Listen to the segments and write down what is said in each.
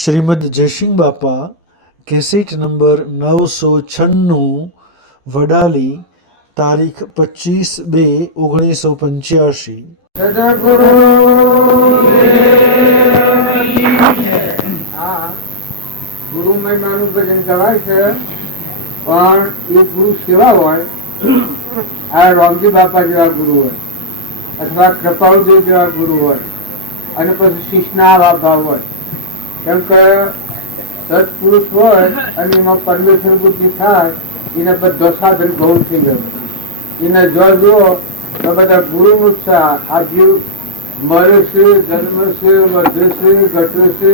શ્રીમદ જયસિંહ બાપા cassette number 996 Vadali તારીખ 25/2/1985। ગુરુ મહિમાનું ભજન કરાય છે, પણ એ ગુરુ સેવા હોય, આ રામજી બાપા જેવા ગુરુ હોય અથવા કૃપાળુદેવ જેવા ગુરુ હોય, અને પછી શિષ્યના આવા ભાવ હોય. કેમ કે સત્પુરુષ હોય અને એમાં પરમેશ્વર બુદ્ધિ થાય, એને બધો સાધન ગૌણ થઈ ગયો. એને જો જુઓ તો બધા ગુરુ ઉત્સાહ આ જીવ મળે છે, જન્મ છે, વધે છે, ઘટે છે,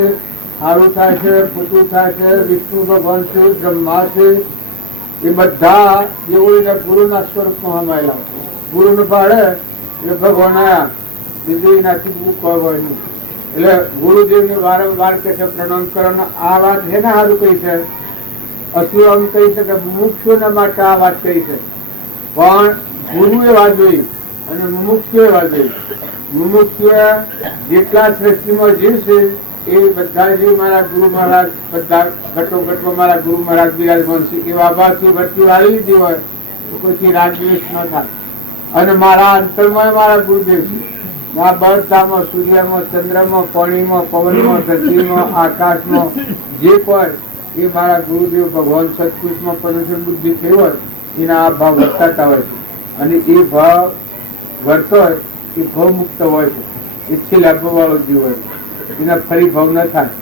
સારું થાય છે, ખોટું થાય છે, વિષ્ણુ ભગવાન છે, બ્રહ્મા છે, એ બધા એવું એને ગુરુના સ્વરૂપમાં હમાયેલા. ગુરુને પાડે એટલે ભગવાન આયા, બીજું એનાથી કોઈ હોય નહીં. એટલે ગુરુદેવને વારંવાર કે છે પ્રણામ કરવાનો. આ વાત છે ને સારું કહી છે, અસુર આમ કહી છે કે મુમુક્ષુના માટે આ વાત કહી છે, પણ ગુરુ એવા જોઈ અને મુમુક્ષુ એવા જોઈ. મુમુક્ષુ જેટલા સૃષ્ટિમાં જીવ છે એ બધા જીવ મારા ગુરુ મહારાજ, બધા ઘટો મારા ગુરુ મહારાજ બિરાજમાન છે. એવા ભાવથી ભરતી વાળી લીધી હોય તો કોઈથી રાગદ્વેષ ન થાય. અને મારા અંતરમાં મારા ગુરુદેવ છે. આ બધામાં, સૂર્યમાં, ચંદ્રમાં, પાણીમાં, પવનમાં, ધરતીમાં, આકાશમાં જે કોઈ એ મારા ગુરુદેવ ભગવાન સત્પુરુષમાં પરમેશ્વર બુદ્ધિ થઈ હોય એના આ ભાવ વર્તાતા હોય છે. અને એ ભાવ વર્તો હોય એ ભાવ મુક્ત હોય છે. એ છેલ્લા ભાવવાળો જીવ હોય છે, એના ફરી ભાવ ન થાય.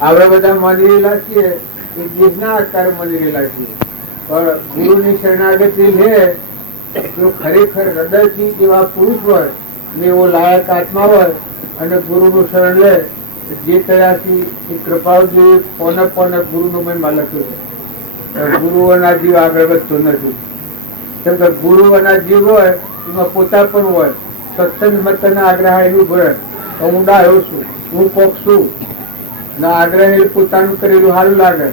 આપણે બધા માની રહેલા છીએ એ દેશના આકારે માની રહેલા છીએ, પણ ગુરુની શરણાગતિ લે તો ખરેખર હૃદયથી એવા પુરુષ હોય ને એવો લાયક આત્મા હોય અને ગુરુનું શરણ લે, જે તયાથી એ કૃપાળુજી પોને ગુરુનો મહિમા લખ્યો છે. ગુરુઓના જીવ આગળ વધતો નથી. કેમ કે ગુરુઓના જીવ હોય એમાં પોતા પણ હોય. સત્સંગ મતના આગ્રહ એનું ભરે હું ડાયો છું, હું કોક છું ના આગ્રહ પોતાનું કરેલું સારું લાગે.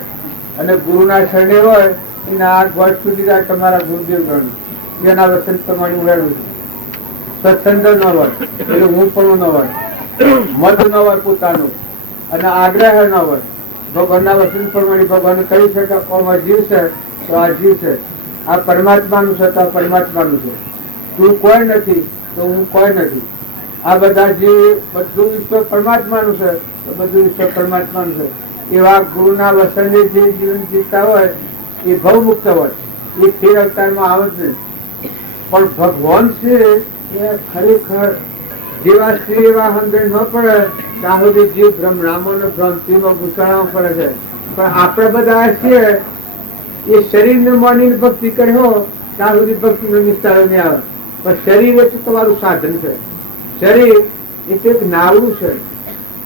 અને ગુરુના શરણે હોય એના આ વર્ષ સુધી જાય તમારા ગુરુદેવ ગણ એના વચન પ્રમાણે હું રહેલું છું. સત્સંગ ન હોય એટલે હું પણ ન હોય, મત ન હોય પોતાનું, અને આગ્રહ ન હોય. ભગવાનના વચન પ્રમાણે ભગવાન કહી છે કે આ જીવ છે તો આ જીવ છે, આ પરમાત્માનું છે તો આ પરમાત્માનું છે, તું કોઈ નથી તો હું કોઈ નથી. આ બધા જીવ બધું વિશ્વ પરમાત્માનું છે તો બધું વિશ્વ પરમાત્માનું છે. એવા ગુરુના વચનને જે જીવન જીવતા હોય એ ભવ મુક્ત હોય, એ ફેર અવતારમાં આવે જ નહીં. પણ ભગવાન છે એ ખરેખર જેવા સ્ત્રી એવા હંગે ન પડે ત્યાં સુધી જીવ ભ્રમણામો ને ભ્રાંતિમાં ઘૂસાડવા પડે છે. પણ આપણે બધા છીએ એ શરીરને માનીને ભક્તિ કર્યો ત્યાં સુધી ભક્તિનો નિસ્તારો નહીં આવે. પણ શરીર એ તો તમારું સાધન છે. શરીર એ તો એક નાવડું છે,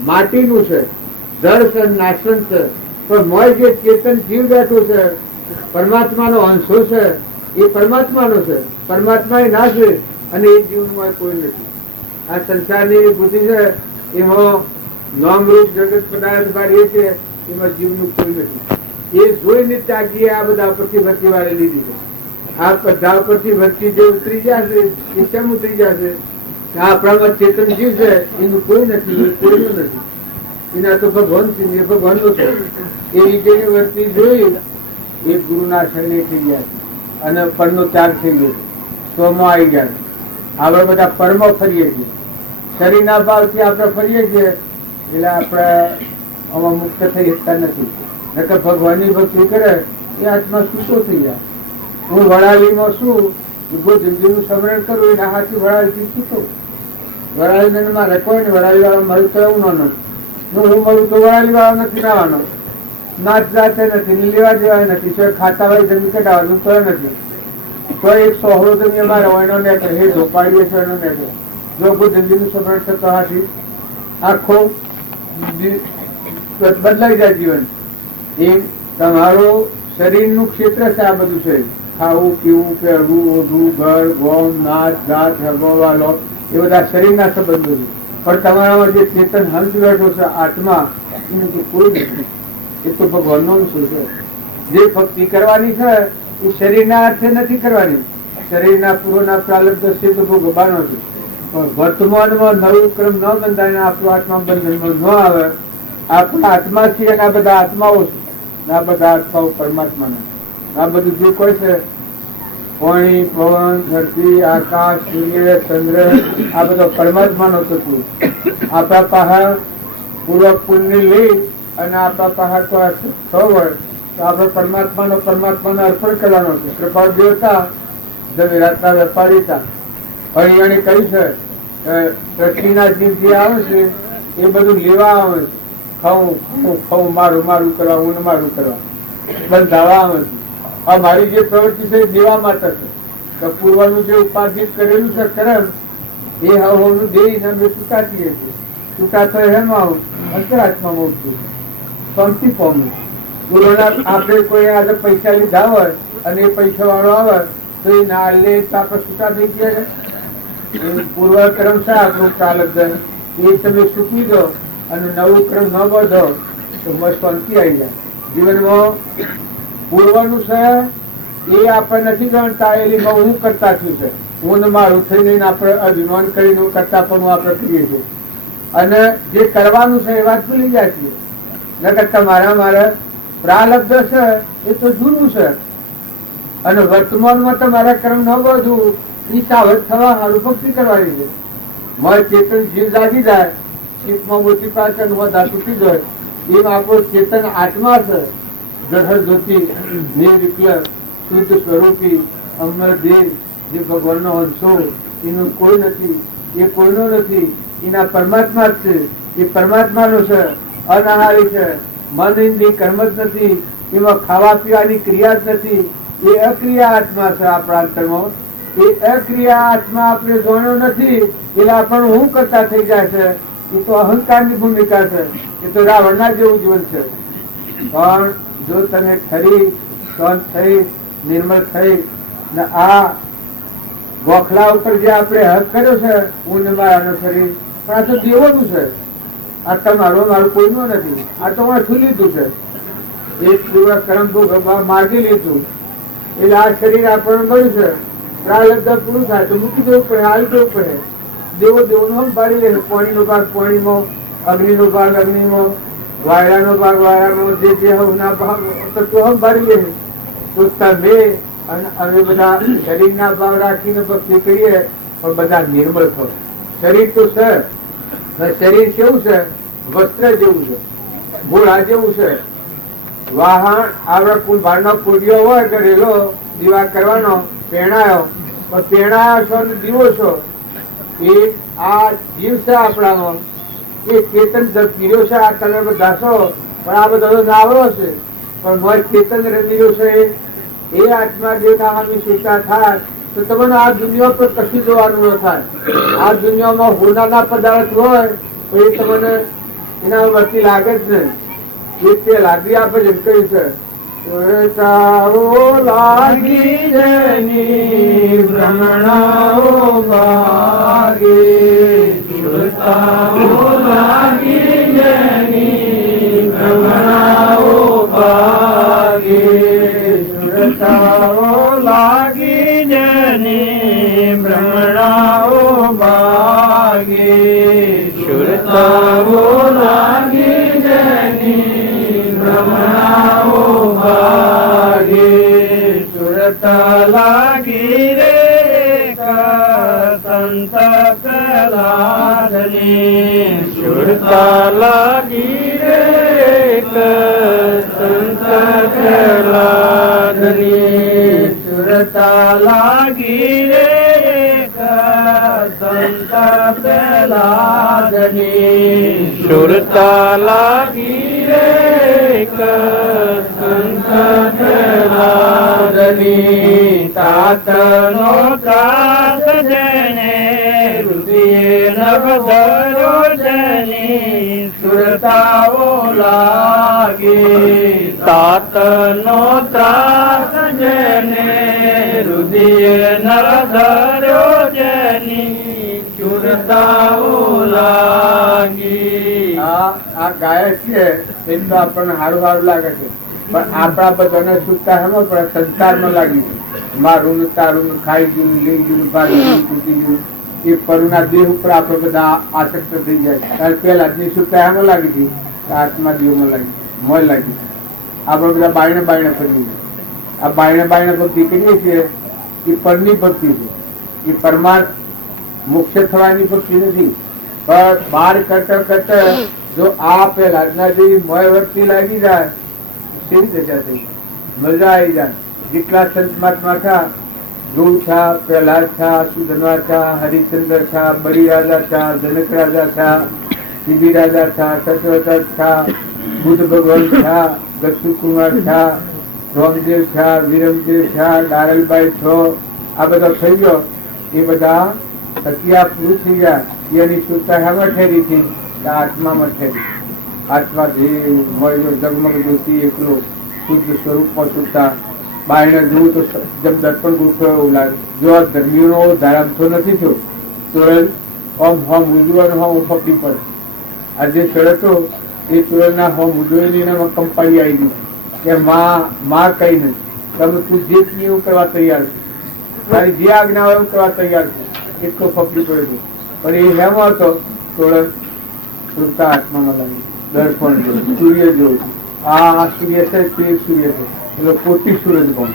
માટીનું છે, જળ છે, નાશન છે. પણ મોય જે ચેતન જીવ બેઠું છે, પરમાત્માનો અંશો છે, એ પરમાત્માનો છે. પરમાત્મા એ ના છે અને એ જીવનમાં કોઈ નથી. આ સંસારની બુદ્ધિ છે એમાં નામરૂપ જગત પદાર્થ બારી છે, એમાં જીવનું કોઈ નથી. એ જોઈને ત્યાગીએ આ બધા પરથી ભરતી વાળી લીધી છે. આ બધા પરથી ભરતી જે ઉતરી જશે એ કેમ ઉતરી જશે? આપણામાં ચેતન જીવ છે એનું કોઈ નથી, એ કોઈનું નથી. એના તો ભગવાન છે, એ ભગવાનનું છે. એ રીતે વર્તી જોઈ એ ગુરુના શરણે થઈ ગયા છે અને પરનો ત્યાગ થઈ ગયો છે, સ્વમાં આવી ગયા છે. આપણે બધા પરમો ફરીએ છીએ, શરીરના ભાવથી આપણે ફરીએ છીએ એટલે આપણે આમાં મુક્ત થઈ શકતા નથી. નકર ભગવાનની ભક્તિ કરે એ આત્મા છૂટો થઈ જાય. હું વડાલીમાં છું, ઉભો જિંદગીનું સ્મરણ કરું એના હાથથી વડાલીથી છૂટો. વડાલીને મારે કોઈ ને વડાલી વાળા મળ્યું તો એવું ન હું મળું તો વડાલી વાળા નથી લાવવાનો, નાચ જાતે નથી, લેવા દેવા નથી, ખાતા હોય જમીન કઢાવવાનું તો નથી. તો એક સોહળો જમી અમારે હોય એનો નેટ હે ધોપાડીએ છે એનો નેટ. જો કોઈ જિંદગીનું સ્મરણ થતો હાથી આખો બદલાઈ જાય જીવન. એ તમારું શરીરનું ક્ષેત્ર છે. આ બધું છે ખાવું, પીવું, પહેરવું, ઓઢવું, ઘર, ગોમ, નાચ, જાત, હગવાલો એ બધા શરીરના સંબંધો છે. પણ તમારામાં જે ચેતન હંસ બેઠો છે આત્મા, એનું તો કોઈ નથી. એ તો ભગવાનનો શું છે? જે ભક્તિ કરવાની છે એ શરીરના અર્થે નથી કરવાની. શરીરના પૂર્વના પ્રાલબ્ધ છે તો ભોગવવાનો છે. પણ વર્તમાનમાં નવું ક્રમ ન બંધાય, આપણું આત્મા બંધનમાં ન આવે આપણા આત્મા છીએ અને આ બધા આત્માઓ છે. આ બધા આત્માઓ પરમાત્માના. આ બધું જે કોઈ છે પાણી, પવન, ધરતી, આકાશ, સૂર્ય, ચંદ્ર, આ બધો પરમાત્માનો તત્વ. આપણા પાસે પૂર્વ પુણ્ય લઈ અને આપણા પાસે તો હોય તો આપણે પરમાત્માને અર્પણ કરવાનો છે. કૃપાળ દેવતા જે વિરાટના વેપારી હતા, હરિયાણી કહી છે પૃથ્વીના જીવ જે આવે છે એ બધું લેવા આવે છે. ખાવું મારું કરવા, હું મારું કરવા બંધાવા આવે છે. આ મારી જે પ્રવૃત્તિ છે એ દેવા માટે છે. તો પૂર્વનું જે ઉપાર્જિત કરેલું છે કર્મ એ હવનું દેઈને અમે ચૂકાતીએ છીએ. ચૂકા થાય એમાં અંતરાત્મામાં ઉઠવું શાંતિ પામવું. ગુરુના આપણે કોઈ આજે પૈસા લીધા હોય અને એ પૈસા વાળો આવે તો એ ના લે તો આપણે છૂટા થઈ ગયા. પૂર્વ ક્રમ છે આપણું પ્રાલબ્ધ એ તમે ચૂકી દો અને નવું ક્રમ ન બધો તો મસ્ત શાંતિ આવી જાય. જીવનમાં પૂર્વનું છે એ આપણે નથી જાણતા એમાં હું કરતા છું છે. હું ને મારું થઈને આપણે અભિમાન કરીને કરતા પણ આપણે કરીએ છીએ અને જે કરવાનું છે એ વાત ભૂલી જાય છે. ન કરતા મારે પ્રાલબ્ધ છે એ તો જૂનું છે અને વર્તમાનમાં તો મારા કર્મ ન બધું એ સાવધ થવા સારું ભક્તિ કરવાની છે. મારે ચેતન જીવ જાગી જાય, શીપમાં મોટી પાસે તૂટી જાય એમ આપણો ચેતન આત્મા છે. જઠર જ્યોતિ નિર્વિકલ શુદ્ધ સ્વરૂપી અમર દેવ જે ભગવાનનો અંશો એનું કોઈ નથી, એ કોઈનો નથી, એના પરમાત્મા જ છે. એ પરમાત્માનો છે, અનાહારી છે, મન ઇન્દ્રિય કર્મ જ નથી, એમાં ખાવા પીવાની ક્રિયા જ નથી. એ અક્રિયા આત્મા છે આપણા અંતરમાં. એ અક્રિયા આત્મા આપણે જાણ્યો નથી એટલે આપણને હું કરતા થઈ જાય છે. એ તો અહંકારની ભૂમિકા છે. એ તો રાવણના જેવું જીવન છે. પણ જો તમે ખરી શાંત થઈ નિર્મળ થઈ ને આ ગોખલા ઉપર જે આપણે હક કર્યો છે હું ને મારાનો શરીર, પણ આ તો દેવોનું છે. આ મારું કોઈનું નથી. આ તો મને શું લીધું છે એક પૂર્વ કર્મ માર્ગી લીધું એટલે આ શરીર આપણને મળ્યું છે. પ્રાલબ્ધ પૂરું થાય તો મૂકી દેવું પડે, આવી દેવું પડે. દેવો દેવોનું સંભાળી લે. પાણીનો ભાગ પાણીમાં, અગ્નિનો ભાગ અગ્નિમાં, વાયરાનો ભાગ વાયરામાં, જે હવના ભાગ તત્વો સંભાળી લે. તો તમે અને અમે બધા શરીરના ભાવ રાખીને ભક્તિ કરીએ પણ બધા નિર્મળ થો. શરીર તો છે, શરીર કેવું છે? વસ્ત્ર જેવું છે, ઘોડા જેવું છે. વાહન આવડે કુંભારનો કોડિયો હોય કરેલો દીવા કરવાનો પહેણાયો, પણ પહેણાયો છો ને દીવો છો. એ આ જીવ છે આપણામાં, એ ચેતન પીર્યો છે. આ તમે બધા છો પણ આ બધો નાવરો છે, પણ મોય ચેતન રમીયો છે. એ આત્મા જે નામની સ્વીકાર થાય તો તમને આ દુનિયા પર કશું જોવાનું ન થાય. આ દુનિયામાં હોનાના પદાર્થ હોય તો એ તમને એના વચ્ચે લાગે જ નહીં. એ તે લાગી આપે જ કહ્યું છે લાગી જની ભ્રમણાઓ ભાગે, લાગી જની ભ્રમણાઓ ભાગે, લાગી જની ભ્રમણાઓ ભાગે, સુરતાઓ લાગી જની ભ્રમણાઓ ભાગે, સુરત લાગી રે સંત પ્રહલાદની, સુરત લાગી રે સંત પ્રહલાદની, સુરત લાગી રે સંત પ્રહલાદની, સુરત લાગી રે સંત પ્રહલાદની. તાતનો ત્રાસ જને રુદિએ નવધરો જની, સુરતાઓ લાગે. તાતનો ત્રાસ જને રુદિએ નવધરો જની, સુરતાઓ લાગી. આ ગાય છે એમ તો આપણને સારું સારું લાગે છે, પણ આપણા બધાને સુતા હેમાં પડે સંસારમાં લાગી છે. મારું તારું ખાઈ ગયું, લઈ ગયું, ભાગી ગયું, તૂટી ગયું. એ પરુના દેહ ઉપર આપણે બધા આસક્ત થઈ જાય. ત્યારે પેલા જ સુતા હેમાં લાગી હતી આત્મા દેવમાં લાગી મોય લાગી. આપણે બધા બાયણે બાયણે ફરી આ બાયણે બાયણે ભક્તિ કરીએ છીએ એ પરની ભક્તિ છે. એ પરમાર્થ મોક્ષ થવાની ભક્તિ નથી. પણ બહાર કરતા કરતા જો આ પેલા જેવી મોય વૃત્તિ લાગી જાય કેવી દશા થઈ, મજા આવી જાય. જેટલા સંત મહાત્મા થા, ધ્રુવ થા, પ્રહલાદ થા, સુધન્વા થા, હરિચંદ્ર થા, બળી રાજા થા, જનક રાજા થા, શિબી રાજા થા, સચવત થા, બુદ્ધ ભગવાન થા, ગચ્છુ કુમાર થા, રોમદેવ થા, વિરમદેવ થા, દારલબાઈ થો, આ બધા થઈ ગયો. એ બધા અત્યાર પુરુષ થઈ ગયા. એની સુરતા શામાં ઠેરી હતી? આત્મામાં ઠેરી. આત્મા જે હોય જગમગ જ્યોતિ એકલો શુદ્ધ સ્વરૂપમાં સુરતા. બાયણે જોવું તો જેમ દર્પણ ગોઠવો એવું લાગે. જો આ ધર્મીઓનો ધારામ તો નથી થયો તો આમ હોમ ઉજવાનું હોમ ફપડી પડે. આ જે ચડતો એ ચોરના હોમ ઉજવેલી કંપાળી આવી ગઈ કે માં કઈ નથી, તમે તું જે એવું કરવા તૈયાર છે, તારી જે આજ્ઞા હોય એવું કરવા તૈયાર છે, એટલો ફપડી પડે છે. પણ એ હેમો હતો તોરણ સુરતા આત્મામાં લાગી. દર્પણ જેવું સૂર્ય જેવું. આ સૂર્ય છે તે સૂર્ય છે, એટલે કોટી સૂરજ પણ.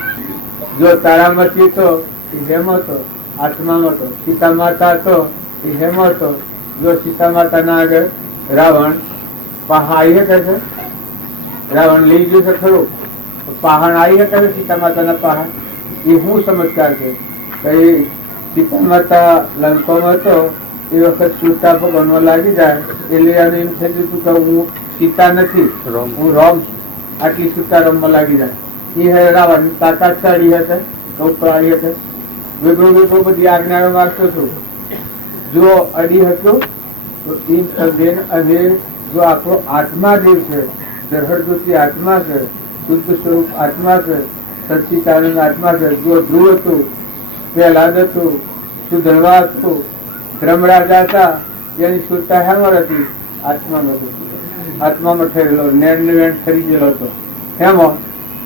જો તારામાંથી તો એ હેમ હતો, આત્મામાં હતો. સીતા માતા હતો એ હેમ હતો. જો સીતા માતા ના આગળ રાવણ પહા આવી શકે છે, રાવણ લઈ ગયું છે ખરું, પહાણ આવી શકે છે સીતા માતાના પહાણ. એ શું ચમત્કાર છે? સીતા માતા લંકામાં હતો એ વખત સુરતા ભગવાનમાં લાગી જાય એટલે એને એમ થઈ ગયું કે હું સીતા નથી, હું રોમ છું. આટલી સુરતા રમવા લાગી જાય. એ રાવણ તાકાતશાળી હશે, કૌશળી હશે, વેગળો વેગળો બધી આજ્ઞાઓ માગતો હતો. જો અડી હતો તો અને જો આપણો આત્મા દેવ છે, જરહરજ્યોતિ આત્મા છે, શુદ્ધ સ્વરૂપ આત્મા છે, સચ્ચિદાનંદ આત્મા છે. જો ધ્રુવ હતું, પ્રહલાદ હતું, સુધન્વા હતું, ધર્મરાજા હતા, એની સુરતા હેમર હતી? આત્મામાં હતી. આત્મામાં ઠરેલો નેણ ઠરી ગયેલો હતો. હેમો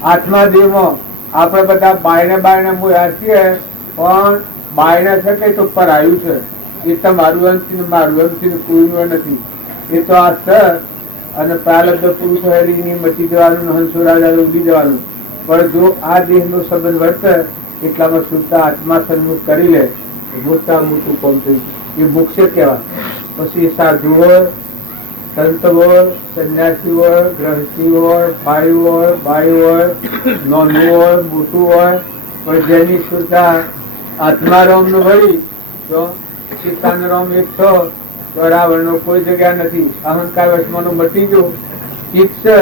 આત્મા દેવમાં આપણે બધા બાયણે બાયણે મોયા છીએ, પણ બાયણે છે કે તો પર આવ્યું છે. એ તમારું અંશથી મારું અંશથી કોઈનું નથી. એ તો આ સર અને પ્રારબ્ધ પુરુષ હરીની મચી જવાનું, હંસો રાજા ઉડી જવાનું. પણ જો આ દેહનો સંબંધ વર્તે એટલામાં સુરતા આત્મા સન્મુખ કરી લે, મોટા મોટું કોમ થયું. એ મોક્ષ કહેવાય. પછી સાધુ હોય, સંત હોય, સંન્યાસી હોય, ગ્રહસ્થી હોય, ભાઈ હોય, બાઈ હોય, નાનું હોય, મોટું હોય, પણ જેની સુરતા આત્મા રોમ નું વળી તો સીતાનો રોમ એક છો તો રાવણનો કોઈ જગ્યા નથી. અહંકાર વશમાનું મટી ગયું ઠીક છે,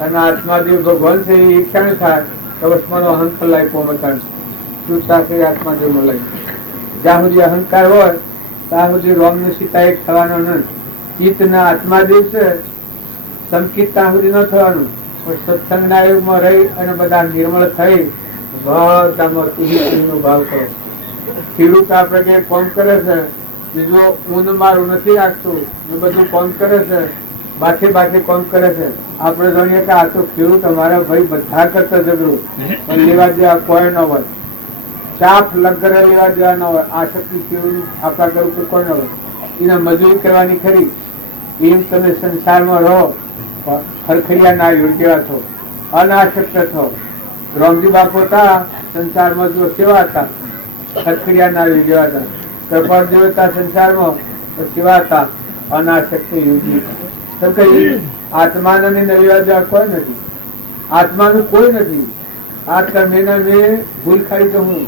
અને આત્માદેવ ભગવાન છે એ ક્ષણ થાય તો વશમાનો અહંકાર લાયકો મકાન સુરતા છે આત્માદેવમાં લાગી. જ્યાં સુધી અહંકાર હોય ત્યાં સુધી રોમ ને સીતા એક થવાનો નથી. ચિત્તના આત્માદેવ છે સંકિત ત્યાં સુધી ન થવાનું. પણ સત્સંગના યુગમાં રહી અને બધા નિર્મળ થઈ બધામાં તુહીનો ભાવ કરો. ખેડૂત આપણે કે કોમ કરે છે, જો ઊન મારું નથી રાખતું બધું કોમ કરે છે, બાથે બાથે કોમ કરે છે. આપણે જાણીએ કે આ તો ખેડૂત અમારા ભાઈ બધા કરતા ઝઘડું, પણ લેવા જેવા કોઈ ન હોય. ચાપ લગર લેવા જેવા ન હોય. આ શક્તિ ખેડૂત આપણા ઘર ઉપર કોઈ ન હોય. એને મજૂરી કરવાની ખરી. એમ તમે સંસારમાં રહો, ખરખરિયા ના યોગ્ય છો, અનાશક્ત છો. રોમજી બાપુ હતા સંસારમાં જો સેવા હતા, ખરખરિયા ના યોગ્ય હતા. કૃપાળ દેવતા સંસારમાં સેવા હતા, અનાશક્ત યોગી. આત્માને નવીવા જેવા કોઈ નથી. આત્માનું કોઈ નથી. આ તમે મેં ભૂલ ખાઈ તો હું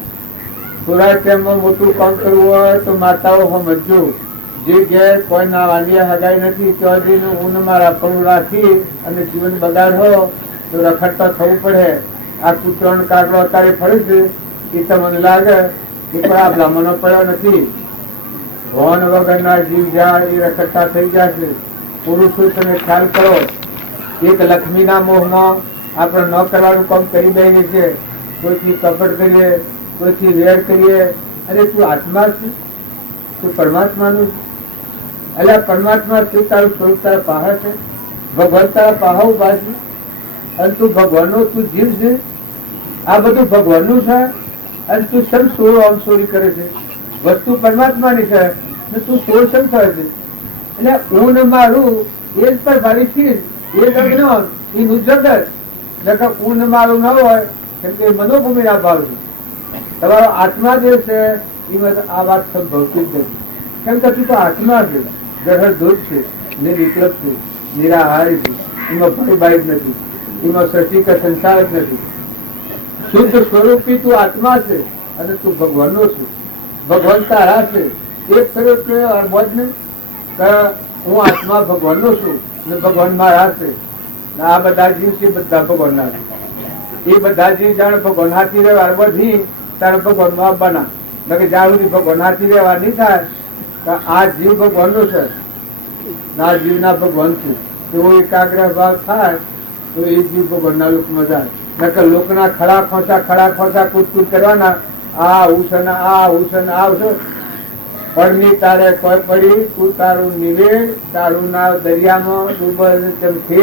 થોડા ટાઈમમાં મોટું કામ કરવું હોય તો માતાઓ સમજો. જે ઘેર કોઈ ના વાંડિયા હગાઈ નથી ત્યાંથી ઊન મારા પણ રાખી અને જીવન બગાડ હો તો રખડતા થવું પડે. આ કૂતરણ કાગડો અત્યારે ફરે છે એ તમને લાગે કે પણ આ બ્રાહ્મણો પડ્યો નથી. ભવન વગરના જીવ જાય એ રખડતા થઈ જશે. પુરુષો તમે ખ્યાલ કરો, એક લક્ષ્મીના મોહમાં આપણે ન કરવાનું કામ કરી દઈએ છીએ. કોઈથી કપટ કરીએ, કોઈથી વેર કરીએ. અરે તું આત્મા છે, તું પરમાત્માનું છે. એટલે પરમાત્મા શું તારું સ્વરૂપ તારા પાહા છે, ભગવાન તારા પાહા ઉભા છે, અને તું ભગવાનનો તું જીવ છે. આ બધું ભગવાનનું છે અને તું સમ સોળ આમ ચોરી કરે છે. વસ્તુ પરમાત્માની છે ને તું સોળ સમ કરે છે. એટલે હું ને મારું એ જ પર ભારી છીએ. એ લગ્ન એનું જગત. નકર ઊન મારું ન હોય કેમ કે મનોભૂમિના ભાવ છે. તમારો આત્મા જે છે એમાં આ વાત સંભવતી જ નથી. કેમ કે તું તો આત્મા છે, જહર દૂધ છે, નિર્વિકલ્પ છે, નિરાહારી છે, એમાં ભયભાઈ જ નથી, એમાં સૃષ્ટિ કે સંસાર જ નથી. શુદ્ધ સ્વરૂપી તું આત્મા છે અને તું ભગવાનનો છે. ભગવાન તારા છે. એક થયો અરબોજ ને હું આત્મા ભગવાનનો છું ને ભગવાન મારા છે. આ બધા જીવ છે બધા ભગવાનના છે. એ બધા જીવ જાણે ભગવાન હાથી રહેવા અરબોજી તારે ભગવાન માં બના નકે જ્યાં સુધી ભગવાન હાથી રહેવા નહીં થાય તો આ જીવ ભગવાનનો છે, આ જીવના ભગવાન છે. એવો એકાગ્ર ભાવ થાય તો એ જીવ ભગવાનના લોકમાં જાય. નકર લોકના ખડા ખોસા કૂદકૂદ કરવાના. આ આવું છે ને આ આવું છે ને આ આવું છે. પડની તારે કોઈ પડી તું તારું નિવેડ તારું ના દરિયામાં ડૂબલ ચમકે.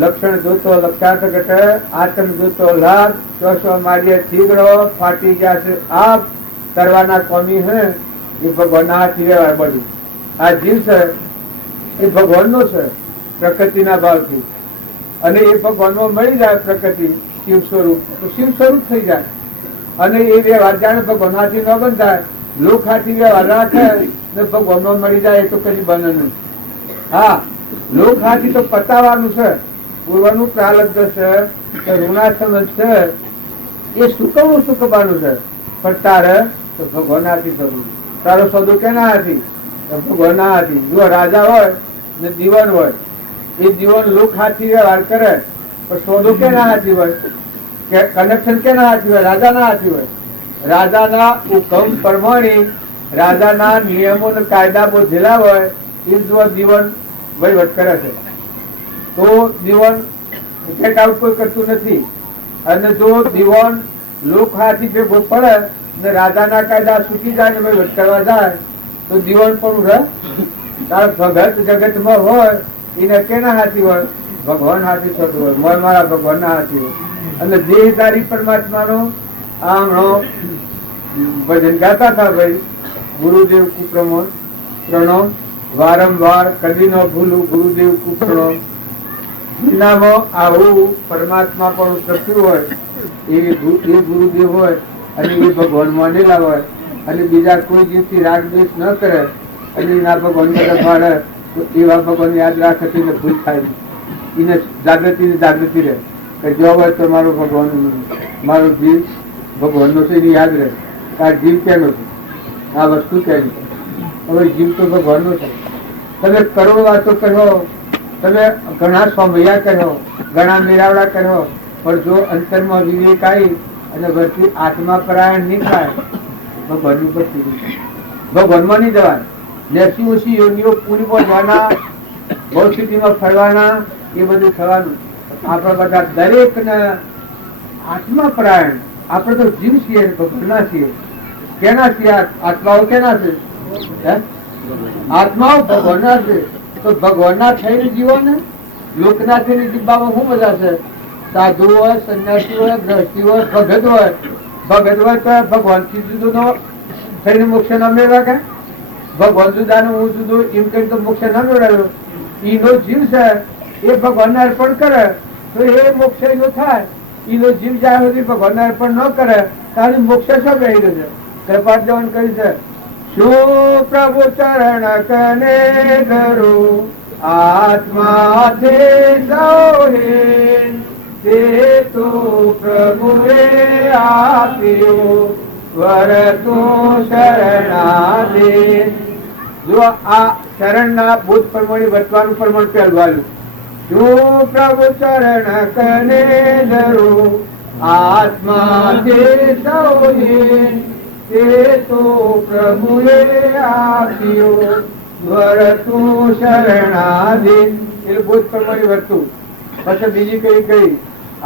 લક્ષણ જોતો લક્ષાર્થ ઘટે, આતંક જોતો લાભ. ચોસો મારીએ થીગડો ફાટી ગયા છે આપ. કરવાના કોમી હે એ ભગવાનના હાથી રહેવાય બધું. આ જીવ છે એ ભગવાનનો છે પ્રકૃતિના ભાવથી. અને એ ભગવાનમાં મળી જાય પ્રકૃતિ શિવ સ્વરૂપ તો શિવ સ્વરૂપ થઈ જાય. અને એ વ્યવહાર જાણે ભગવાન હાથી ન બંધાય, લોક હાથી વ્યવહાર રાખે ને ભગવાનમાં મળી જાય એ તો કદી બને નહીં. હા, લોક હાથી તો પતાવવાનું છે. પૂર્વનું પ્રાલબ્ધ છે કે ઋણાશ્રમ છે એ સુકવવાનું છે. પણ તારે તો ભગવાન હાથી કરવું. તારો સોદો કેના હાથી? ભગવાન હાથી. જો રાજા હોય ને દીવાન હોય, એ દીવાન લોક હાથી વ્યવહાર કરે પણ સોદો કેના હાથી હોય? કનેક્શન કેના હાથી હોય? રાજાના હાથી હોય. રાજાના હુકમ પ્રમાણે રાજાના નિયમો ને કાયદા બોધેલા હોય એ જો દીવાન વહીવટ કરે છે તો દીવાન ગેટ આઉટ કોઈ કરતું નથી. અને જો દીવાન લોક હાથી ભેગો પડે ને રાજાના કાયદા છૂટી જાય ને વહીવટ કરવા જાય તો દીવાન પણ રહે. તાર ભગત જગતમાં હોય એને કેના હાથી હોય? ભગવાન હાથી થતું હોય. મોય મારા ભગવાનના હાથી હોય. અને દેહધારી પરમાત્માનો આમનો ભજન ગાતા હતા ભાઈ. ગુરુદેવ કુપ્રમો પ્રણો વારંવાર કદી ન ભૂલું ગુરુદેવ કુપ્રણો. એનામાં આવું પરમાત્મા પણ શક્યું હોય એ ગુરુદેવ હોય અને એ ભગવાન માનેલા હોય અને બીજા કોઈ જીવથી રાગ દ્વેષ ન કરે અને એના ભગવાન પાડે તો એવા ભગવાન યાદ રાખે તો ભૂલ થાય. એને જાગૃતિ રહે કે જો હોય તો મારો ભગવાન મારો જીવ ભગવાનનો છે એને યાદ રહે. આ જીવ કેનો છે? આ વસ્તુ કેની છે? હવે જીવ તો ભગવાનનો છે. તમે કરોડ વાતો કહો, તમે ઘણા સ્વામૈયા કહો, ઘણા મેરાવડા કહો, પણ જો અંતરમાં વિવેક આવી અને વસ્તી આત્મા પરાયણ નહીં થાય ભગવાનની ઉપર ભગવાનમાં નહીં જવાય. નેસી ઓછી યોગીઓ પૂરી પહોંચવાના, બહુ સ્થિતિમાં ફરવાના, એ બધું થવાનું. આપણે બધા દરેક ને આત્મા પરાયણ. આપણે તો જીવ છીએ ભગવાનના છીએ. કેના છીએ? આત્માઓ કેના છે? આત્માઓ ભગવાનના છે. તો ભગવાનના થઈને જીવો ને. લોકના થઈને જીવવામાં શું મજા છે? સાધુ હોય, સંન્યાસી હોય, ગ્રસ્તી હોય, ભગત હોય. ભગત હોય તો ભગવાનથી જુદું નો થઈને મોક્ષ ના મેળવા કે ભગવાન જુદા ને હું જુદું એમ કઈ તો મોક્ષ ના મેળવ્યો. એનો જીવ છે એ ભગવાનને અર્પણ કરે તો એ મોક્ષ એનો થાય. એનો જીવ જ્યાં સુધી ભગવાનને અર્પણ ન કરે ત્યારે મોક્ષ શું કહી રહ્યો છે? કૃપા જવાન કહ્યું છે શું પ્રભુ ચરણ કને ધરું આત્માથી સૌને તે તો પ્રભુએ આપ્યો વર તું શરણાદે. જો આ શરણના બોધ પ્રમાણે વર્તવાનું પ્રમાણ પહેલું આવ્યું. શું પ્રભુ ચરણ કને ધરું આત્માથી સૌને તે તો પ્રભુએ આપ્યો વર તું શરણાદે. એટલે બોધ પ્રમાણે વર્તું. પછી બીજી કઈ કઈ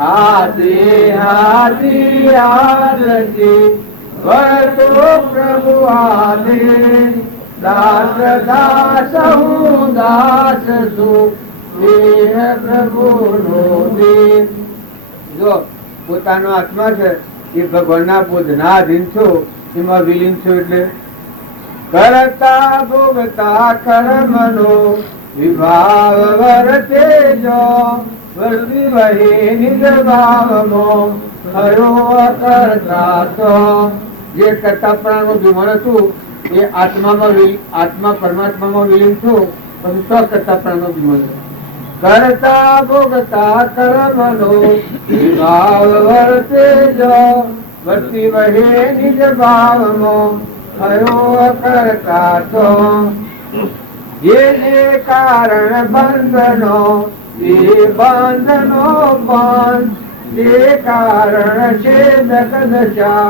આદે હાથી આદતી વર્તો પ્રભુ આદે દાસ દાસ હું દાસ છું પ્રભુ નો દે. જો પોતાનો આત્મા છે એ ભગવાનના બોધના અધીન છો, એમાં વિલીન છો. એટલે કરતા ભોગતા કર્મનો વિભાવ વર્તે જો વર્તી વહી નિજ ભાવમો થયો કરતા તો. જે કરતા પ્રાણનું વિમણ હતું એ આત્મા પરમાત્મામાં વિલીન છું, પછી સ્વ કરતા પ્રાણનું વિમણ કરતા ભોગતા કર્મનો વિભાવ વર્તે જો વર્તી વહે નિજ ભાવમો થયો કરતા તો. જેને કારણ બંધનો એ બંધનો બંધ, તે કારણ છે દશા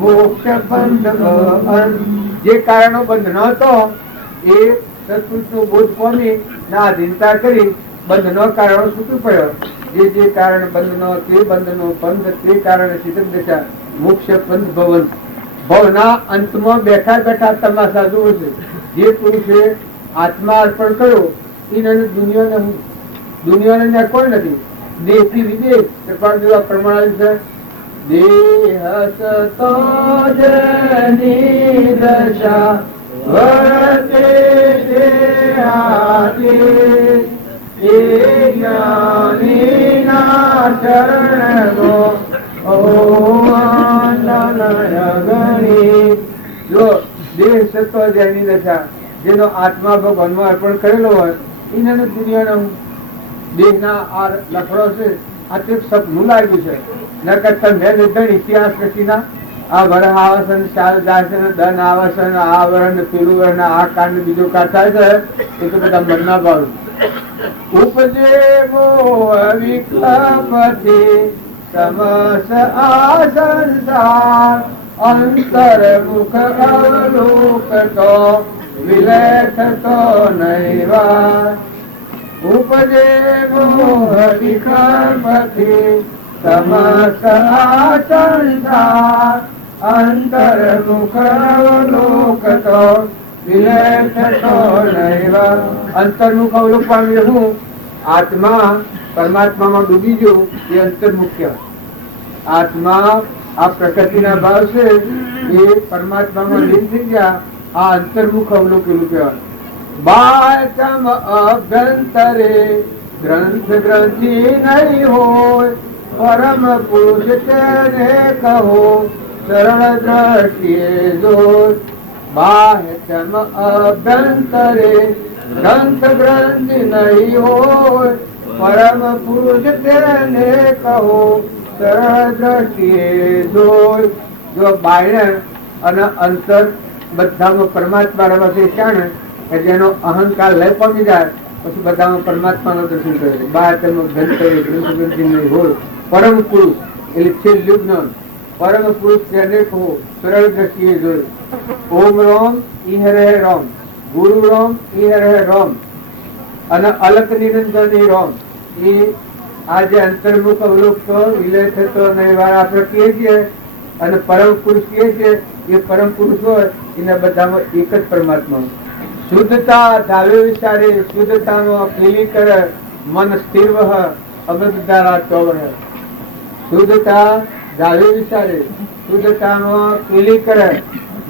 મોક્ષ બંધ અંત. જે કારણો બંધ ન હતો એ સત્પુરુષનો બોધ પામી ના અધીનતા કરી બંધનો કારણો છૂટું પડ્યો. જે કારણ બંધનો તે બંધનો બંધ, તે કારણે સિદ્ધ દશા મોક્ષ બંધ ભવન. ભવના અંતમાં બેઠા બેઠા તમાશા જોવું છે. જે પુરુષે આત્મા અર્પણ કર્યો એને દુનિયાને ત્યાં કોઈ નથી. દેહથી વિદેશ પ્રમાણ છે. દેહ સતો જની દશા વર્તે દેહાતી, એ જ્ઞાનીના ચરણો ગણી. જો દેહ સત્વ જેની દશા, જેનો આત્મા ભગવાનમાં અર્પણ કરેલો હોય એને દુનિયાનો દેહના આ લફડો છે આ તો સપનું લાગ્યું છે. ન કરતા મેં નિર્ધન ઇતિહાસ રચીના આ વરહ આવસન શાલ દાસન ધન આવસન આ વરણ પેલું વરણ આ કાંડ બીજો કાંડ થાય છે એ તો બધા મનના ભાવ. ઉપજે મોહ વિકલ્પથી સમસ આ સંસાર, અંતર મુખ અવલોકતો વિલેખ તો નૈવા. ઉપજે મોહ વિકલ્પથી સમસ આ સંસાર, અંતર મુખ અવલોકતો વિલેખ તો નૈવા. અંતર્મુખ અવલોક પામ્યું હું આત્મા પરમાત્મામાં ડૂબી ગયું એ અંતર્મુખ કહેવાય. આત્મા આ પ્રકૃતિના ભાવ છે એ પરમાત્મામાં લીન થઈ ગયા, આ અંતર્મુખ અવલોકેલું કહેવાય. બાહ્યતમ અભ્યંતરે ગ્રંથ ગ્રંથિ નહીં હોય, પરમ પુરુષ તેને કહો સરળ દ્રષ્ટિએ જોઈ. બાહ્યતમ અભ્યંતરે ગ્રંથ ગ્રંથિ નહીં હોય, પરમ પુરુષ તેને કહો સરળ દ્રષ્ટિએ જોઈ. જો બાહ્ય અને અંતર બધામાં પરમાત્મા રહે છે જાણે કે જેનો અહંકાર લય પામી જાય પછી બધામાં પરમાત્માનું દર્શન કરે છે. બાહ્યતમ અભ્યંતરે ગ્રંથ ગ્રંથિ નહીં હોય, પરમ પુરુષ એટલે છેલ્લું જ્ઞાન, પરમ પુરુષ તેને કહો સરળ દ્રષ્ટિએ જોઈ. ઓમ રોમ ઇહ રહે રોમ, ગુરુ રોમ ઇહ રહે રોમ, અને અલક નિરંજન રોમ. એ આ જે અંતર્મુખ અવલોકતો વિલય થતો નહીં વાર આપણે કહીએ છીએ અને પરમ પુરુષ કહીએ છીએ. એ પરમ પુરુષ હોય એના બધામાં એક જ પરમાત્મા. શુદ્ધતા ધાવે વિચારે, શુદ્ધતામાં પેલી કરે મન સ્થિર વહ અમૃત ધારા ચોવર. શુદ્ધતા ધાવે વિચારે, શુદ્ધતામાં પેલી કરે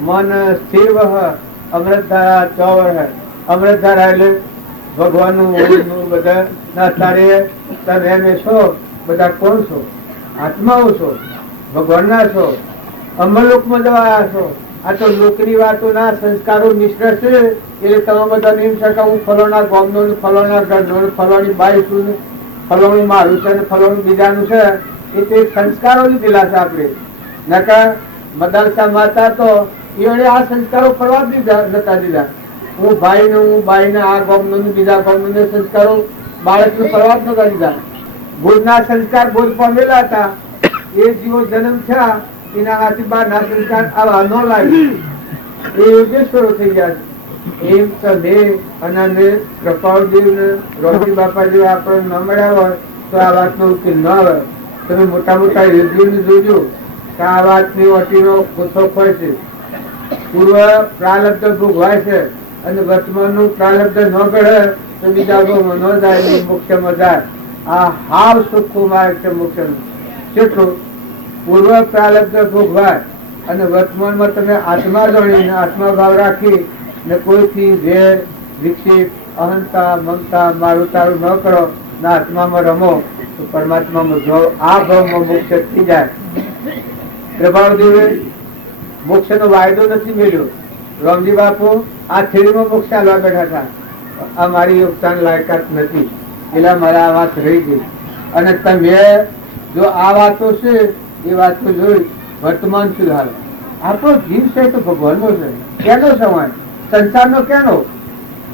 મન સ્થિર વહ અમૃત ધારા ચોવર. અમૃત ધારા એટલે ભગવાનનું બધા ના તારે તમે એમ છો બધા કોણ છો? આત્માઓ છો, ભગવાનના છો, અમરલોકમાં જવાયા છો. આ તો લોકની વાતો ના સંસ્કારો મિશ્ર છે એટલે તમે બધા નિમ શકા હું ફલોના ગામનો ફલોના ઘરનો ફલોની બાઈ છું, ફલોનું મારું છે ને ફલોનું બીજાનું છે. એ તે સંસ્કારો લીધેલા છે આપણે. નકા મદાલસા માતા તો એ આ સંસ્કારો ફરવા દીધા નતા દીધા. હું ભાઈ ને હું બાઈ ને આ ગામનો બીજા ગામનો સંસ્કારો બાળકને ફરવા જ નતા દીધા. ભોજના સંસ્કાર ભોજ પામેલા હતા. એ જીવો જન્મ થયા એના હાથી બાર ના સંસ્કાર આવા ન લાગ્યું એ યોગેશ્વરો થઈ ગયા. એમ તમે અને કૃપાળદેવ ને રોજી બાપા જેવા આપણને ન મળ્યા હોય તો આ વાતનો ઉકેલ ન આવે. તમે મોટા મોટા યોગીઓને જોજો કે આ વાતની વટીનો ગુસ્સો હોય છે. પૂર્વ પ્રાલબ્ધ ભોગવાય છે અને વર્તમાનનું પ્રાલબ્ધ ન ગળે તો બીજા ભોગમાં ન જાય, મોક્ષમાં જાય. આ હાવ સુખો માર્ગ છે મોક્ષનો. કેટલું પૂર્વ પ્રાલબ્ધ ભોગવાય અને વર્તમાનમાં તમે આત્મા જાણીને આત્મા ભાવ રાખી ને કોઈથી વેર વિકસિત અહંતા મમતા મારું તારું ન કરો ના આત્મામાં રમો તો પરમાત્મામાં જો આ ભાવમાં મોક્ષ થઈ જાય. પ્રભાવદેવે મોક્ષનો વાયદો નથી મેળ્યો. રામજી બાપુ આ થેરીમાં મોક્ષ ચાલવા બેઠા હતા. આ મારી યોગદાન લાયકાત નથી એટલે મારે આ વાત રહી ગઈ. અને તમે જો આ વાતો છે એ વાતો જોઈ વર્તમાન સુધારો. આપણો જીવ છે તો ભગવાનનો છે. કેનો સમય સંસારનો કેનો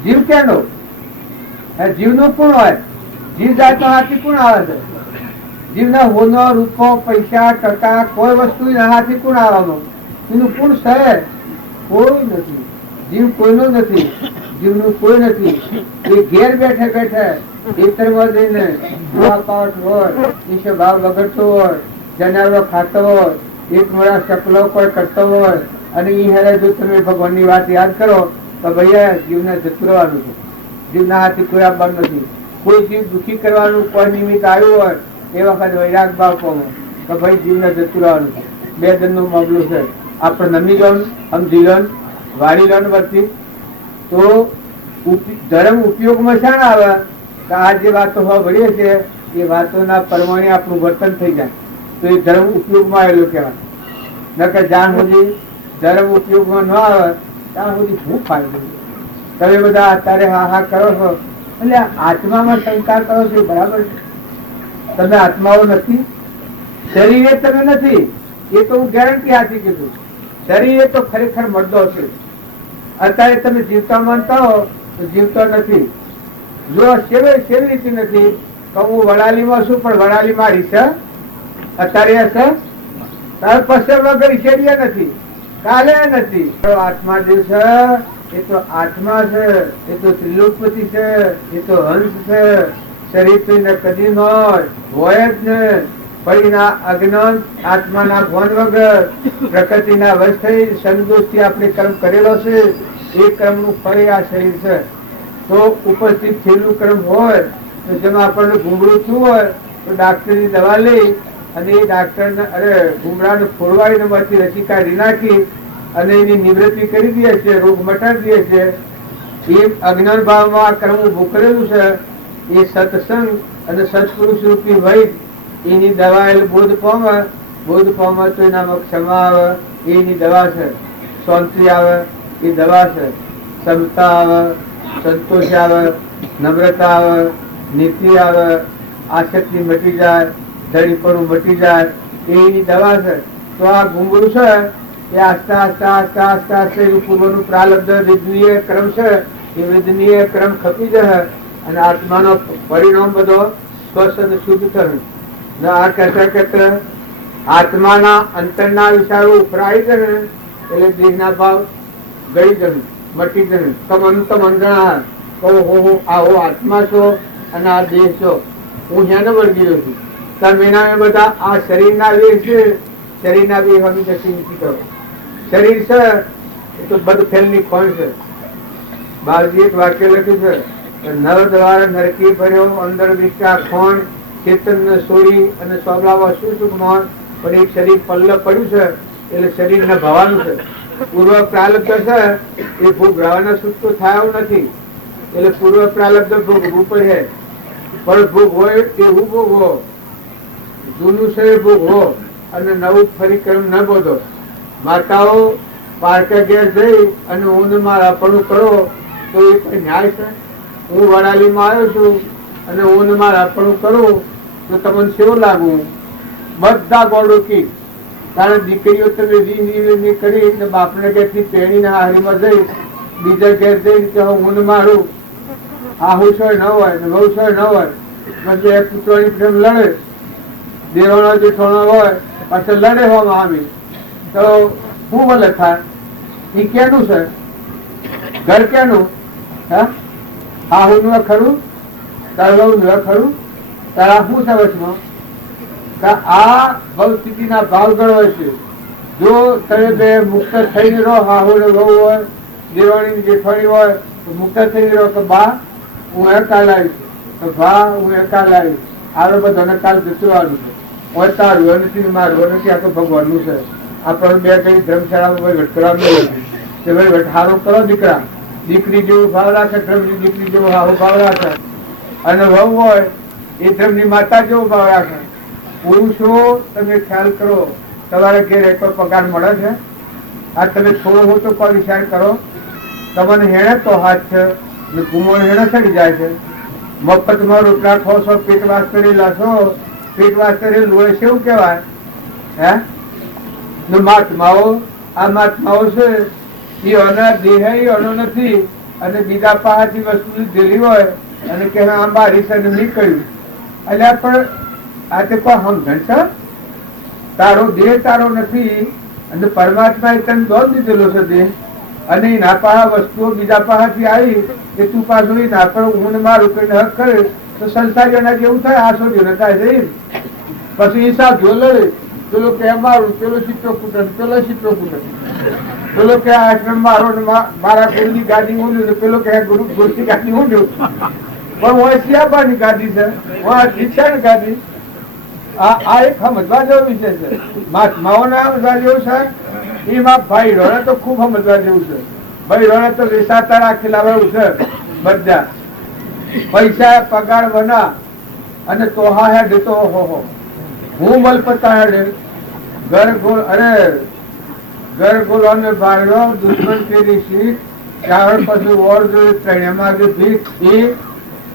જીવ કેનો જીવનો કોણ હોય? જીવ જાય તો હાથી કોણ આવે છે? જીવના હોનો રૂપો પૈસા ટકા કોઈ વસ્તુ હાથી કોણ આવવાનો? એનું કોણ છે? કોઈ નથી. જીવ કોઈનો નથી. જીવનું કોઈ નથી. એ ઘેર બેઠે બેઠે ખેતરમાં જઈને પાવટ હોય ઈશ્વર ભાવ વગરતો હોય જનાવરો ખાતો હોય એક મોડા શકલો કોઈ કરતો હોય અને એ હેરે જો તમે ભગવાનની વાત યાદ કરો તો ભૈયા જીવને જતું રહેવાનું છે. જીવના હાથથી કોઈ આપવાનું નથી. કોઈ જીવ દુઃખી કરવાનું કોઈ નિમિત્ત આવ્યું હોય એ વખત વૈરાગ ભાવ પામો તો ભાઈ જીવને જતું રહેવાનું છે. બે દનનું મામલું છે. આપણે નમી લોન સમજી લોન વાળી લોન વર્તી તો ધર્મ ઉપયોગમાં શાણ આવે તો આ જે વાતો ભણીએ છીએ એ વાતોના પ્રમાણે આપણું વર્તન થઈ જાય તો એ ધર્મ ઉપયોગમાં આવેલું કહેવાય. નકર જ્યાં સુધી ધર્મ ઉપયોગમાં ન આવે ત્યાં સુધી શું ફાયદો? તમે બધા અત્યારે હા હા કરો છો એટલે આત્મામાં શંકા કરો છો બરાબર છે. તમે આત્માઓ નથી. શરીરે તમે નથી એ તો હું ગેરંટી આપી કીધું. શરીર તો ખરેખર મરદો છે. અત્યારે તમે જીવતા માનતા હો તો જીવતો નથી. જો કેવી રીતે નથી તો હું વડાલીમાં છું પણ વડાલી મારી છે અત્યારે હશે તાર પછી વગર ઈશ્વરીય નથી કાલે નથી. આત્મા જે છે એ તો આત્મા છે. એ તો ત્રિલોકપતિ છે. એ તો હંસ છે. શરીર તો કદી ન હોય જ ને. ફરીના અજ્ઞાન આત્માના ભવન વગર પ્રકૃતિના વશ થઈ સંતોષથી આપણે કર્મ કરેલો છે એ કર્મનું ફરી આ શરીર છે. તો ઉપસ્થિત થયેલું કર્મ હોય તો જેમાં આપણને ઘૂંઘરું થયું હોય તો ડાક્ટરની દવા લઈ અને એ ડાક્ટરને ઘૂંઘરાને ફોડવાઈને માંથી રસી કાઢી નાખી અને એની નિવૃત્તિ કરી દે છે, રોગ મટાડી દે છે. એ અજ્ઞાન ભાવમાં આ કર્મ ઉભું કરેલું છે એ સત્સંગ અને સત્પુરુષ રૂપી વૈદ એની દવા એટલે બોધ પામે તો એનામાં ક્ષમા આવે એની દવા છે. શાંતિ આવે એ દવા છે. ક્ષમતા આવે, સંતોષ આવે, નમ્રતા આવે, નીતિ આવે, આસક્તિ મટી જાય, ધડીપણું મટી જાય એની દવા છે. તો આ ઘૂંઘરું છે એ આસ્તા આસ્તા આસ્તા આસ્તા આસ્તા એનું પૂર્વનું પ્રારબ્ધ વેદનીય ક્રમ છે એ વેદનીય ક્રમ ખપી જશે અને આત્માનો પરિણામ બધો સ્વસ્થ અને શુદ્ધ થશે. આ કહેતા કહેતા આત્માના અંતરના વિચારો ઉપરાઈ જશે એટલે દેહના ભાવ ગળી જશે, મટી જશે. તમ અંતમ અંજણા કહો હો આવો આત્મા છો અને આ દેહ છો. હું જ્યાં વળગી રહ્યો છું. તમે એના બધા આ શરીરના વેહ છે. શરીરના વેહ અમે જતી નથી કરો. શરીર છે એ તો બધ ફેલની ખોણ છે. બાળજી એક વાક્ય લખ્યું છે નર દ્વાર નરકી ભર્યો અંદર વિચા ખોણ ચેતન સોરી અને સ્વભાવ શું સુખ મોહન. પણ એક શરીર પલ્લ પડ્યું છે એટલે શરીર ને ભવાનું છે. પૂર્વ પ્રાલબ્ધ છે એ ભોગ રહેવાના સુખ તો થયા નથી એટલે પૂર્વ પ્રાલબ્ધ ભોગવું પડે. પણ ભોગ હોય એવું ભોગવો, જૂનું છે એ ભોગવો અને નવું ફરી કર્મ ન બોધો. માતાઓ પારકા ઘેર જઈ અને ઊંઘ માં રાપણું કરો તો એ કોઈ ન્યાય છે? હું વડાલીમાં આવ્યો છું અને ઊંઘ માં રાપણું કરું તો તમને કેવું લાગુ? બધા ગોળુકી. કારણ દીકરીઓ તમે વી કરી બાપને ઘેરથી પેણીને હારીમાં જઈ બીજા ઘેર જઈને કે ઊંઘ મારું આહુ છો ન હોય ને બહુ છો ન હોય પછી એક પુત્રોની પ્રેમ લડે. દેવાણો જેઠાણો હોય પાછળ લડે હો મામી તો શું ભલે થાય? એ કેનું છે? ઘર કેનું? આહુ નું ખરું? તારું નું ખરું? તારા શું છે વચમાં? આ ભવ સ્થિતિના ભાવ ગણવા છે. જો તમે બે મુક્ત થઈને રહો, હાહુ ને બહુ હોય, દેવાણી જેઠવાણી હોય તો મુક્ત થઈને રહો કે બા હું કાલ આવીશ, તો ભા હું કાલ આવીશ. આરો બધાને કાલ જતું છે. હોય તારું નથી મારું નથી, આ તો ભગવાનનું છે. આપણે બે કઈ ધર્મશાળામાં વટકરાવું નથી કે ભાઈ વટહારો કરો દીકરા દીકરી જેવો ભાવ રાખે, ધર્મની દીકરી જેવો ભાવ રાખે, અને વહુ હોય એ ધર્મની માતા જેવો ભાવ રાખે. પુરુષો તમે ખ્યાલ કરો, તમારા ઘેર એટલો પગાર મળે છે, આ તમે થોડો હો તો કોઈ વિચાર કરો. તમને હેણે તો હાથ છે, કુમોણ હેણે ચડી જાય છે. મફતમાં રોટલા ખો છો, પેટ વાસ્તરી લાશો, પેટ વાસ્તરી લોહી છે એવું કહેવાય. હે મહાત્માઓ, આ મહાત્માઓ છે એ અના દેહ અનો નથી, અને બીજા પાસેથી વસ્તુ લીધેલી હોય અને કે આ બારી છે નહીં કહ્યું. એટલે પણ આ તે કોઈ સમજણ છે? તારો દેહ તારો નથી, અને પરમાત્મા એ તને દોડ દીધેલો છે દેહ, અને એના પાસે વસ્તુઓ બીજા પાસેથી આવી કે તું પાછું એના પર હું મારું કઈ હક કરે તો સંસારીઓના જેવું થાય, આસોરીઓને થાય છે. પછી હિસાબ જો લડે, પેલો કે મારું, પેલો ચિત્રો કૂટે, પેલો ચિત્રો કૂટે, પેલો કે આશ્રમ મારો, મારા ગુરુની ગાદી ઊંડ્યું ને પેલો કે ગુરુની ગાદી ઊંડ્યું. પણ હું સિયાબાની ગાદી છે, હું શિક્ષાની ગાદી. આ એક સમજવા જેવો વિષય છે. મહાત્માઓને સમજવા જેવું છે. એમાં ભાઈ રોણે તો ખૂબ સમજવા જેવું છે. ભાઈ રોણે તો વેસાતા રાખેલા એવું છે બધા. પૈસા પગાર બના અને તોહા હેડ તો હો હું મલપતા હેડ ઘર ગોળ, અરે ઘર ગોળો ને ભાડ્યો દુશ્મન તેરી શીખ, ચાવડ પછી ઓર જોઈ ત્રણેમાં જે ભીખ. એ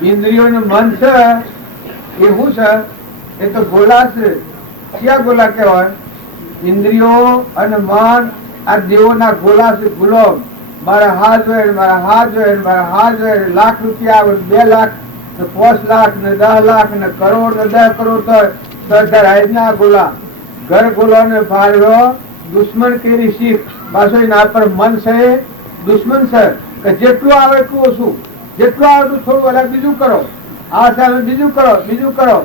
ઇન્દ્રિયોનું મન છે એ શું છે? એ તો ગોલા છે. ક્યાં ગોલા કહેવાય? ઇન્દ્રિયો અને મન આ દેવોના ગોલા છે. ગુલામ મારા હાથ જોઈ, મારા હાથ જોઈ, મારા હાથ જોઈ. લાખ રૂપિયા આવે, 2 લાખ ને 5 લાખ ને 10 લાખ ને કરોડ ને 10 કરોડ તો ગોલા. ઘર ગોલો ને ભાડ્યો દુશ્મન કેરી શીખ. પાછો એના પર મન છે દુશ્મન છે કે જેટલું આવે એટલું ઓછું, જેટલું આવે એટલું થોડું વધારે બીજું કરો, આ સામે બીજું કરો, બીજું કરો.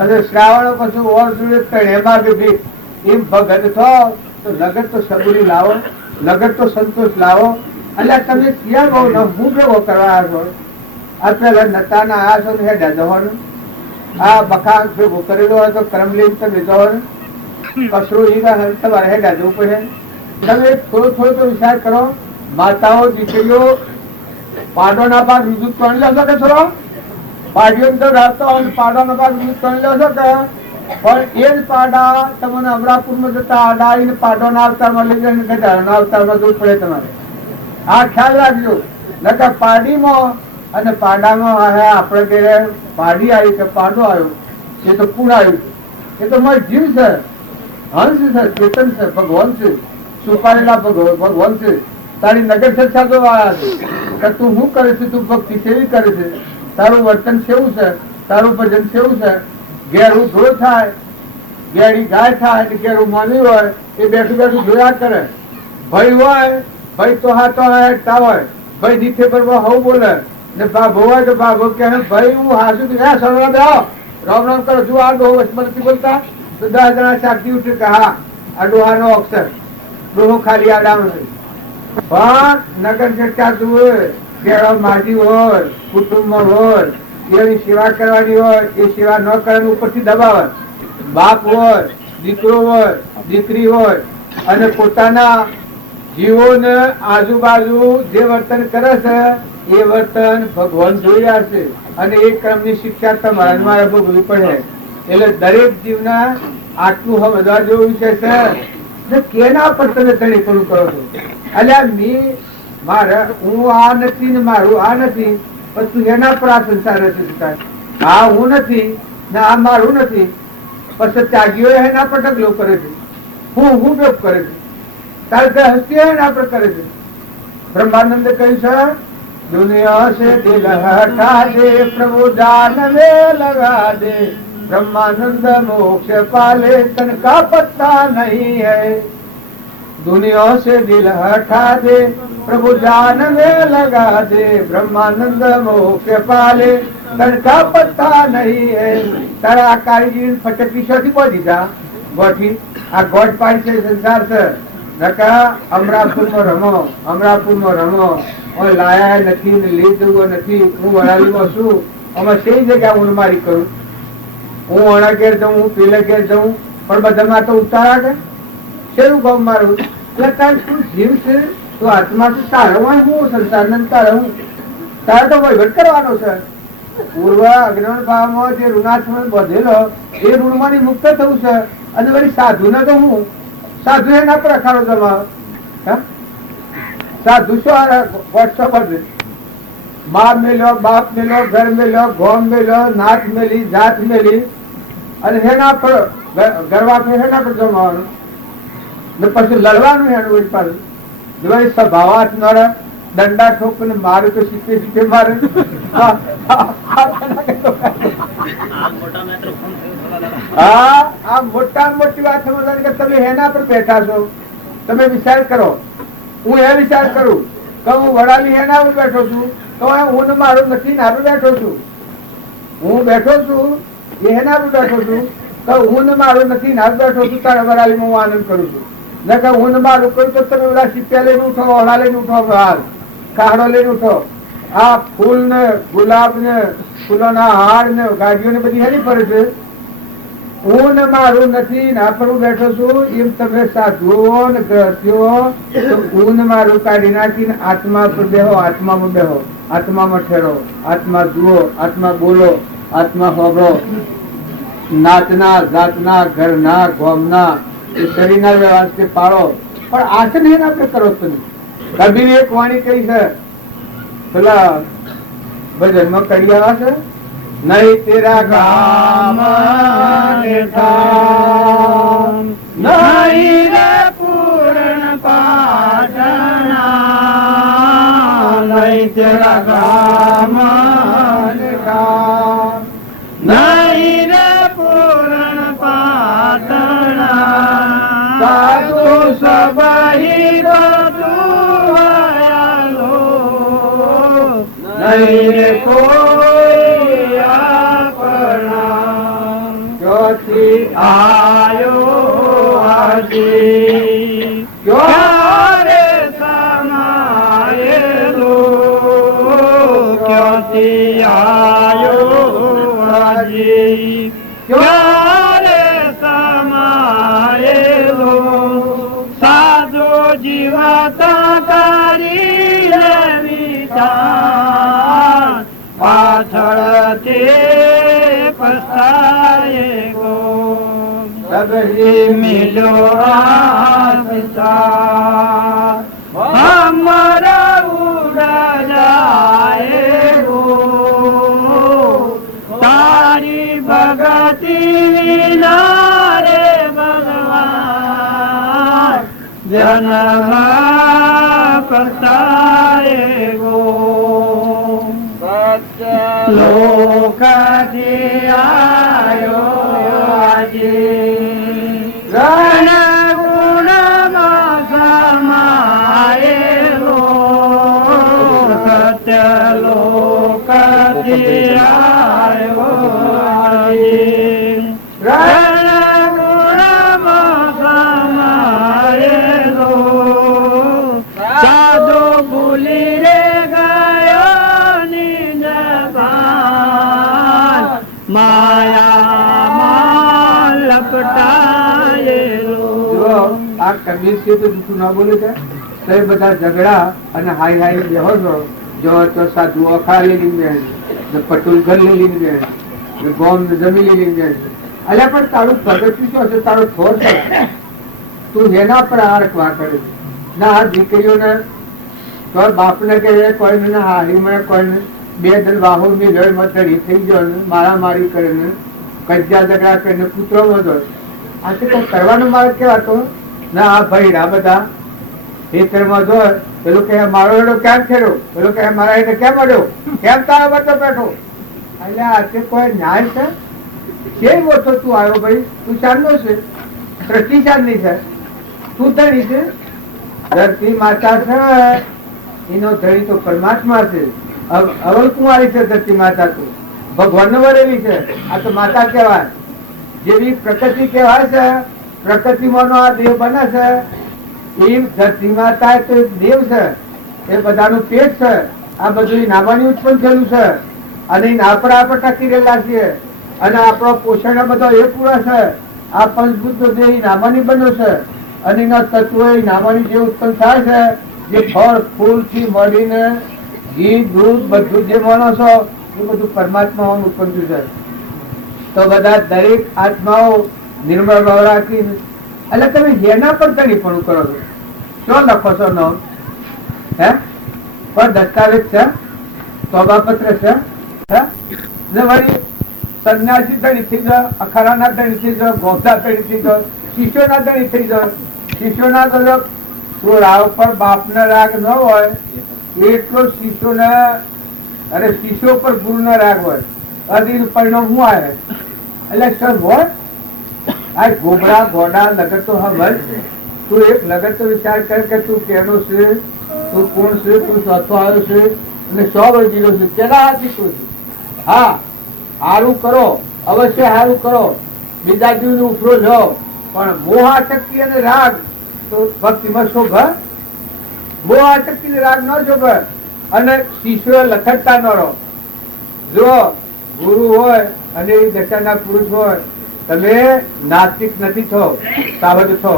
અને શ્રાવણ પછી ઓર જોડે ત્રણેમાં કે ભીખ. એમ ભગત થો તો લગત તો સબૂરી લાવો, લગત તો સંતોષ લાવો. એટલે તમે ક્યાં બહુ ન હું ભેગો કરવા છો? આ પેલા નતાના આ છો ને હેડા જવાનું, આ બખા ભેગો કરેલો હોય તો કરમ લઈને તમે જવાનું, કચરો એ તમારે હેડા જવું પડે. તમે થોડો થોડો તો વિચાર કરો. માતાઓ દીકરીઓ પાડોના બાદ બીજું ત્રણ લેશો કે છોડો? પાડીઓ તો રાખતો પાડાના બાદ બીજું ત્રણ લેશો કે? પણ એ જ પાડા તમને અમરાપુરમાં જતા અડાઈને પાડોના અવતારમાં લઈ જઈને ગધાના અવતારમાં જવું પડે તમારે. આ ખ્યાલ રાખજો. નકર પાડીમાં અને પાડામાં આપણે ઘરે પાડી આવી કે પાડો આવ્યો, એ તો કુણ આવ્યું? એ તો મારો જીવ છે, હંસ છે, ચેતન છે, ભગવાન છે, છુપાયેલા ભગવાન છે. તારી નગર સત્સાગો વાળા છે. તું શું કરે છે? તું ભક્તિ કેવી કરે છે? તારું વર્તન કેવું છે? તારું ભજન કેવું છે? ઘેરું ધોળ થાય, ઘેરી ગાય થાય, ઘેરું માની હોય એ બેઠું બેઠું જોયા કરે. ભાઈ હોય, ભાઈ તો હા તો હેઠતા હોય, ભાઈ દીઠે પર હવું બોલે ને બાબો હોય તો બાબો કે ભાઈ હું હાસુ સળવા દે રામ રામ કરો. જો આ ડોહો નથી બોલતા તો 10 જણા શાકથી ઉઠે કે હા આ ડોહાનો અક્ષર ડોહો ખાલી આડાનો છે. પણ નગર ચર્ચા જુએ, ઘેરો માજી હોય, કુટુંબમાં હોય, એની સેવા કરવાની હોય, એ સેવા ન કરવાની ઉપરથી દબાવે. બાપ હોય, દીકરો હોય, દીકરી હોય, અને પોતાના જીવોને આજુબાજુ જે વર્તન કરે છે એ વર્તન ભગવાન જોઈ રહ્યા છે, અને એ ક્રમની શિક્ષા તમારે મારે ભોગવવી પડે. એટલે દરેક જીવના આટલું સમજવા જેવો વિષય છે. કેના પર તમે તળીપણું કરો છો? એટલે હું આ નથી ને મારું આ નથી, પછી એના પર આ સંસાર રચે. આ હું નથી ને આ મારું નથી, પછી ત્યાગીઓ એના પર ઢગલો કરે છે, હું ડોપ કરે છે, તારે કે હસ્તી એના પર કરે છે. બ્રહ્માનંદ કહ્યું છે દુનિયા સે દિલ હટા દે પ્રભુ જાન में लगा दे, ब्रह्मानंद मोक्ष पाले तन का पत्ता नहीं है. दुनिया से दिल हटा दे प्रभु जान में लगा दे, ब्रह्मानंद मोक्ष पाले तन का पत्ता नहीं है. તારા આ કારીગીરી ફટકી શોથી પહોંચી જા ગોઠી. આ ગોઠ પાડી છે સંસાર છે. નકા અમરાપુરમાં રમો, અમરાપુરમાં રમો. લાયા નથી ને લઈ જવું નથી. હું વડાલીમાં છું, અમે সেই જગ્યા હું મારી કરું. હું અણા ઘેર જઉં, હું પેલે ઘેર જઉં, પણ બધામાં તો ઉતારા કે શેરું ગામ મારું. એટલે તારે તું જીવ છે તો આત્મા તો તારે હું સંસાર ને તારે હું તારે તો વહીવટ કરવાનો છે. પૂર્વ અજ્ઞાન ભાવમાં જે ઋણાત્મક બધેલો એ ઋણમાંથી મુક્ત થવું છે. અને વળી સાધુ ને તો હું સાધુ એના પર અખાડો જમાવે. સાધુ શું વોટ્સઅપ જ બાપ મેલ્યો, બાપ મેલ્યો, ઘર મેલ્યો, ગોમ મેલ્યો, નાત મેલી, જાત મેલી અને એના પર ગરવા એના પર જમાવાનું ને પછી લડવાનું એનું પાછું. જો સ્વભાવાત નડે દંડા ઠોક ને મારે તો શીખે શીખે મારે. હા, આ મોટા મોટી વાત સમજવાની કે તમે એના પર બેઠા છો. તમે વિચાર કરો, હું એ વિચાર કરું કે હું વડાલી એના પર બેઠો છું, તો હું મારું નથી નારું બેઠો છું. હું બેઠો છું એના પર બેઠો છું, તો હું મારું નથી નારું બેઠો છું. તારા વડાલીમાં હું આનંદ કરું છું. નકર હું મારું કરું તો તમે બધા સિપ્યા લઈને ઉઠો, ઓળા લઈને ઉઠો, હાલ કાહડો લઈને ઉઠો. આ ફૂલ ને ગુલાબ ને ફૂલોના હાર ને ગાડીઓ ને બધી હેરી ફરે છે. હું ને મારું નથી ના પર હું બેઠો છું. એમ તમે સાધુઓ ને ગ્રહસ્થીઓ હું ને મારું કાઢી નાખીને આત્મા પર બેહો, આત્મામાં બેહો, આત્મામાં ઠેરો, આત્મા જુઓ, આત્મા બોલો, આત્મા હોબળો. નાતના જાતના ઘરના ગોમના શરીરના વ્યવહાર કે પાળો, પણ આચરણ એને આપણે કરો છો. કબીર એક વાણી કઈ છે, પેલા ભજનમાં કરી આવ્યા છે, નહીં તેરા ગામ નહીં રે પૂર્ણ પાટણા, નહીં તેરા ગામ નહીં રે પૂર્ણ પાટણા, સાધુ સબાહી બધું નહીં રે કોઈ આપણા, ક્યોથી આયો હાજી, ક્યારે સમાયેલો, ક્યોથી આયો હાજી, ક્યારે સમાયેલો. સાધુ જીવતા કરી વિચાર, પાછળથી પસ્તાય ગો, સબરી મિલો આશા, હમારા ઉડા જાય ગો, તારી ભગતી વિના રે ભગવાન જન્મ કરતાય ગો. લોકાથી આયો આજે, રણ ગુણમાં સમાયેલો, સત્ય લોકાથી આયો આજે, રણ ગુણમાં સમાયેલો. સાધુ ભૂલી રે માયામાં લપટાયેલો. આ કબીર છે તો જૂઠું ના બોલે છે. તો એ બધા ઝઘડા અને હાઈ હાઈ બેહો છો. જો તો સાધુ અખાડી લઈને જાય છે, પટુલ ઘર લઈને જાય છે, ગોમ જમી લઈને જાય છે. અલ્યા પણ તારું પ્રગતિ શું હશે? તારો થોર છે. તું એના પર આરખવા કરે છે. ના આ દીકરીઓને તો બાપને કહે કોઈને ના હારીમાં કોઈને બે દલ વાહો ની લડમાં ચડી થઈ ગયો ને મારામારી કરીને કજ્જા ઝઘડા કરીને પુત્રો વધો. આ તો કોઈ કરવાનો માર્ગ કેવાતો ના. આ ભાઈ આ બધા ખેતરમાં જો પેલું કે મારો એડો કેમ ખેડ્યો, પેલું કે મારા એને કેમ અડ્યો, કેમ તારા બધો બેઠો. એટલે આજે કોઈ ન્યાય છે? કેમ ઓછો તું આવ્યો ભાઈ? તું ચાંદનો છે, સૃષ્ટિ ચાંદની છે, તું ધણી છે. ધરતી માતા છે, એનો ધણી તો પરમાત્મા છે. અવલ કુંવારી છે ધરતી માતા, તો ભગવાન વરેલી છે. આ તો માતા કહેવાય. જેવી પ્રકૃતિ કહેવાય છે, પ્રકૃતિમાં આ દેવ બને છે, એ ધરતી માતા તો દેવ છે. એ બધાનું પેટ છે. આ બધું નામાની ઉત્પન્ન થયેલું છે અને આપણા પર ટકી રહેલા છીએ. અને આપણો પોષણ બધો એ પૂરો છે. આ પંચભૂત દેહ નામાની બન્યો છે અને એના તત્વો એ નામાની જે ઉત્પન્ન થાય છે જે ફળ ફૂલ થી મળીને ઘી દૂધ બધું જે માનો છો એ બધું પરમાત્મા ઉત્પન્ન થયું છે. તો બધા દરેક આત્માઓ નિર્મળ ભાવ રાખી એટલે તમે જેના પર પણ કરો છો શું લખો છો નામ હે પણ દસ્તાવેજ છે, તોબાપત્ર છે, વળી સંન્યાસી ધણી થઈ જાય, અખાડાના ધણી થઈ જાય, ગોધા ધણી થઈ જાય, શિષ્યોના ધણી થઈ જાય. શિષ્યોના તો રાવ પર બાપના રાગ ન હોય એટલો શિષ્યોના અને શિષ્યો પર ગુરુના રાગ હોય. અધીન પરિણામ શું આવે એટલે સર હોય આ ગોબરા ગોડા લગત તો હમર તું એક લગત તો વિચાર કર કે તું કેનો છે, તું કોણ છે, તું ચોથો આવ્યો છે અને 100 વર્ષ જીવ્યો છે કેના હાથી તું છે. હા સારું કરો, અવશ્ય સારું કરો, બીજા જીવ ઉફરો લો, પણ મોહ આસક્તિ અને રાગ તો ભક્તિમાં શોભ, મોહ આસક્તિ અને રાગ ન શોભ. અને શિષ્યો લખતતા ન રહો. જો ગુરુ હોય અને એ દશાના પુરુષ હોય, તમે નાસ્તિક નથી છો, સાવધ છો.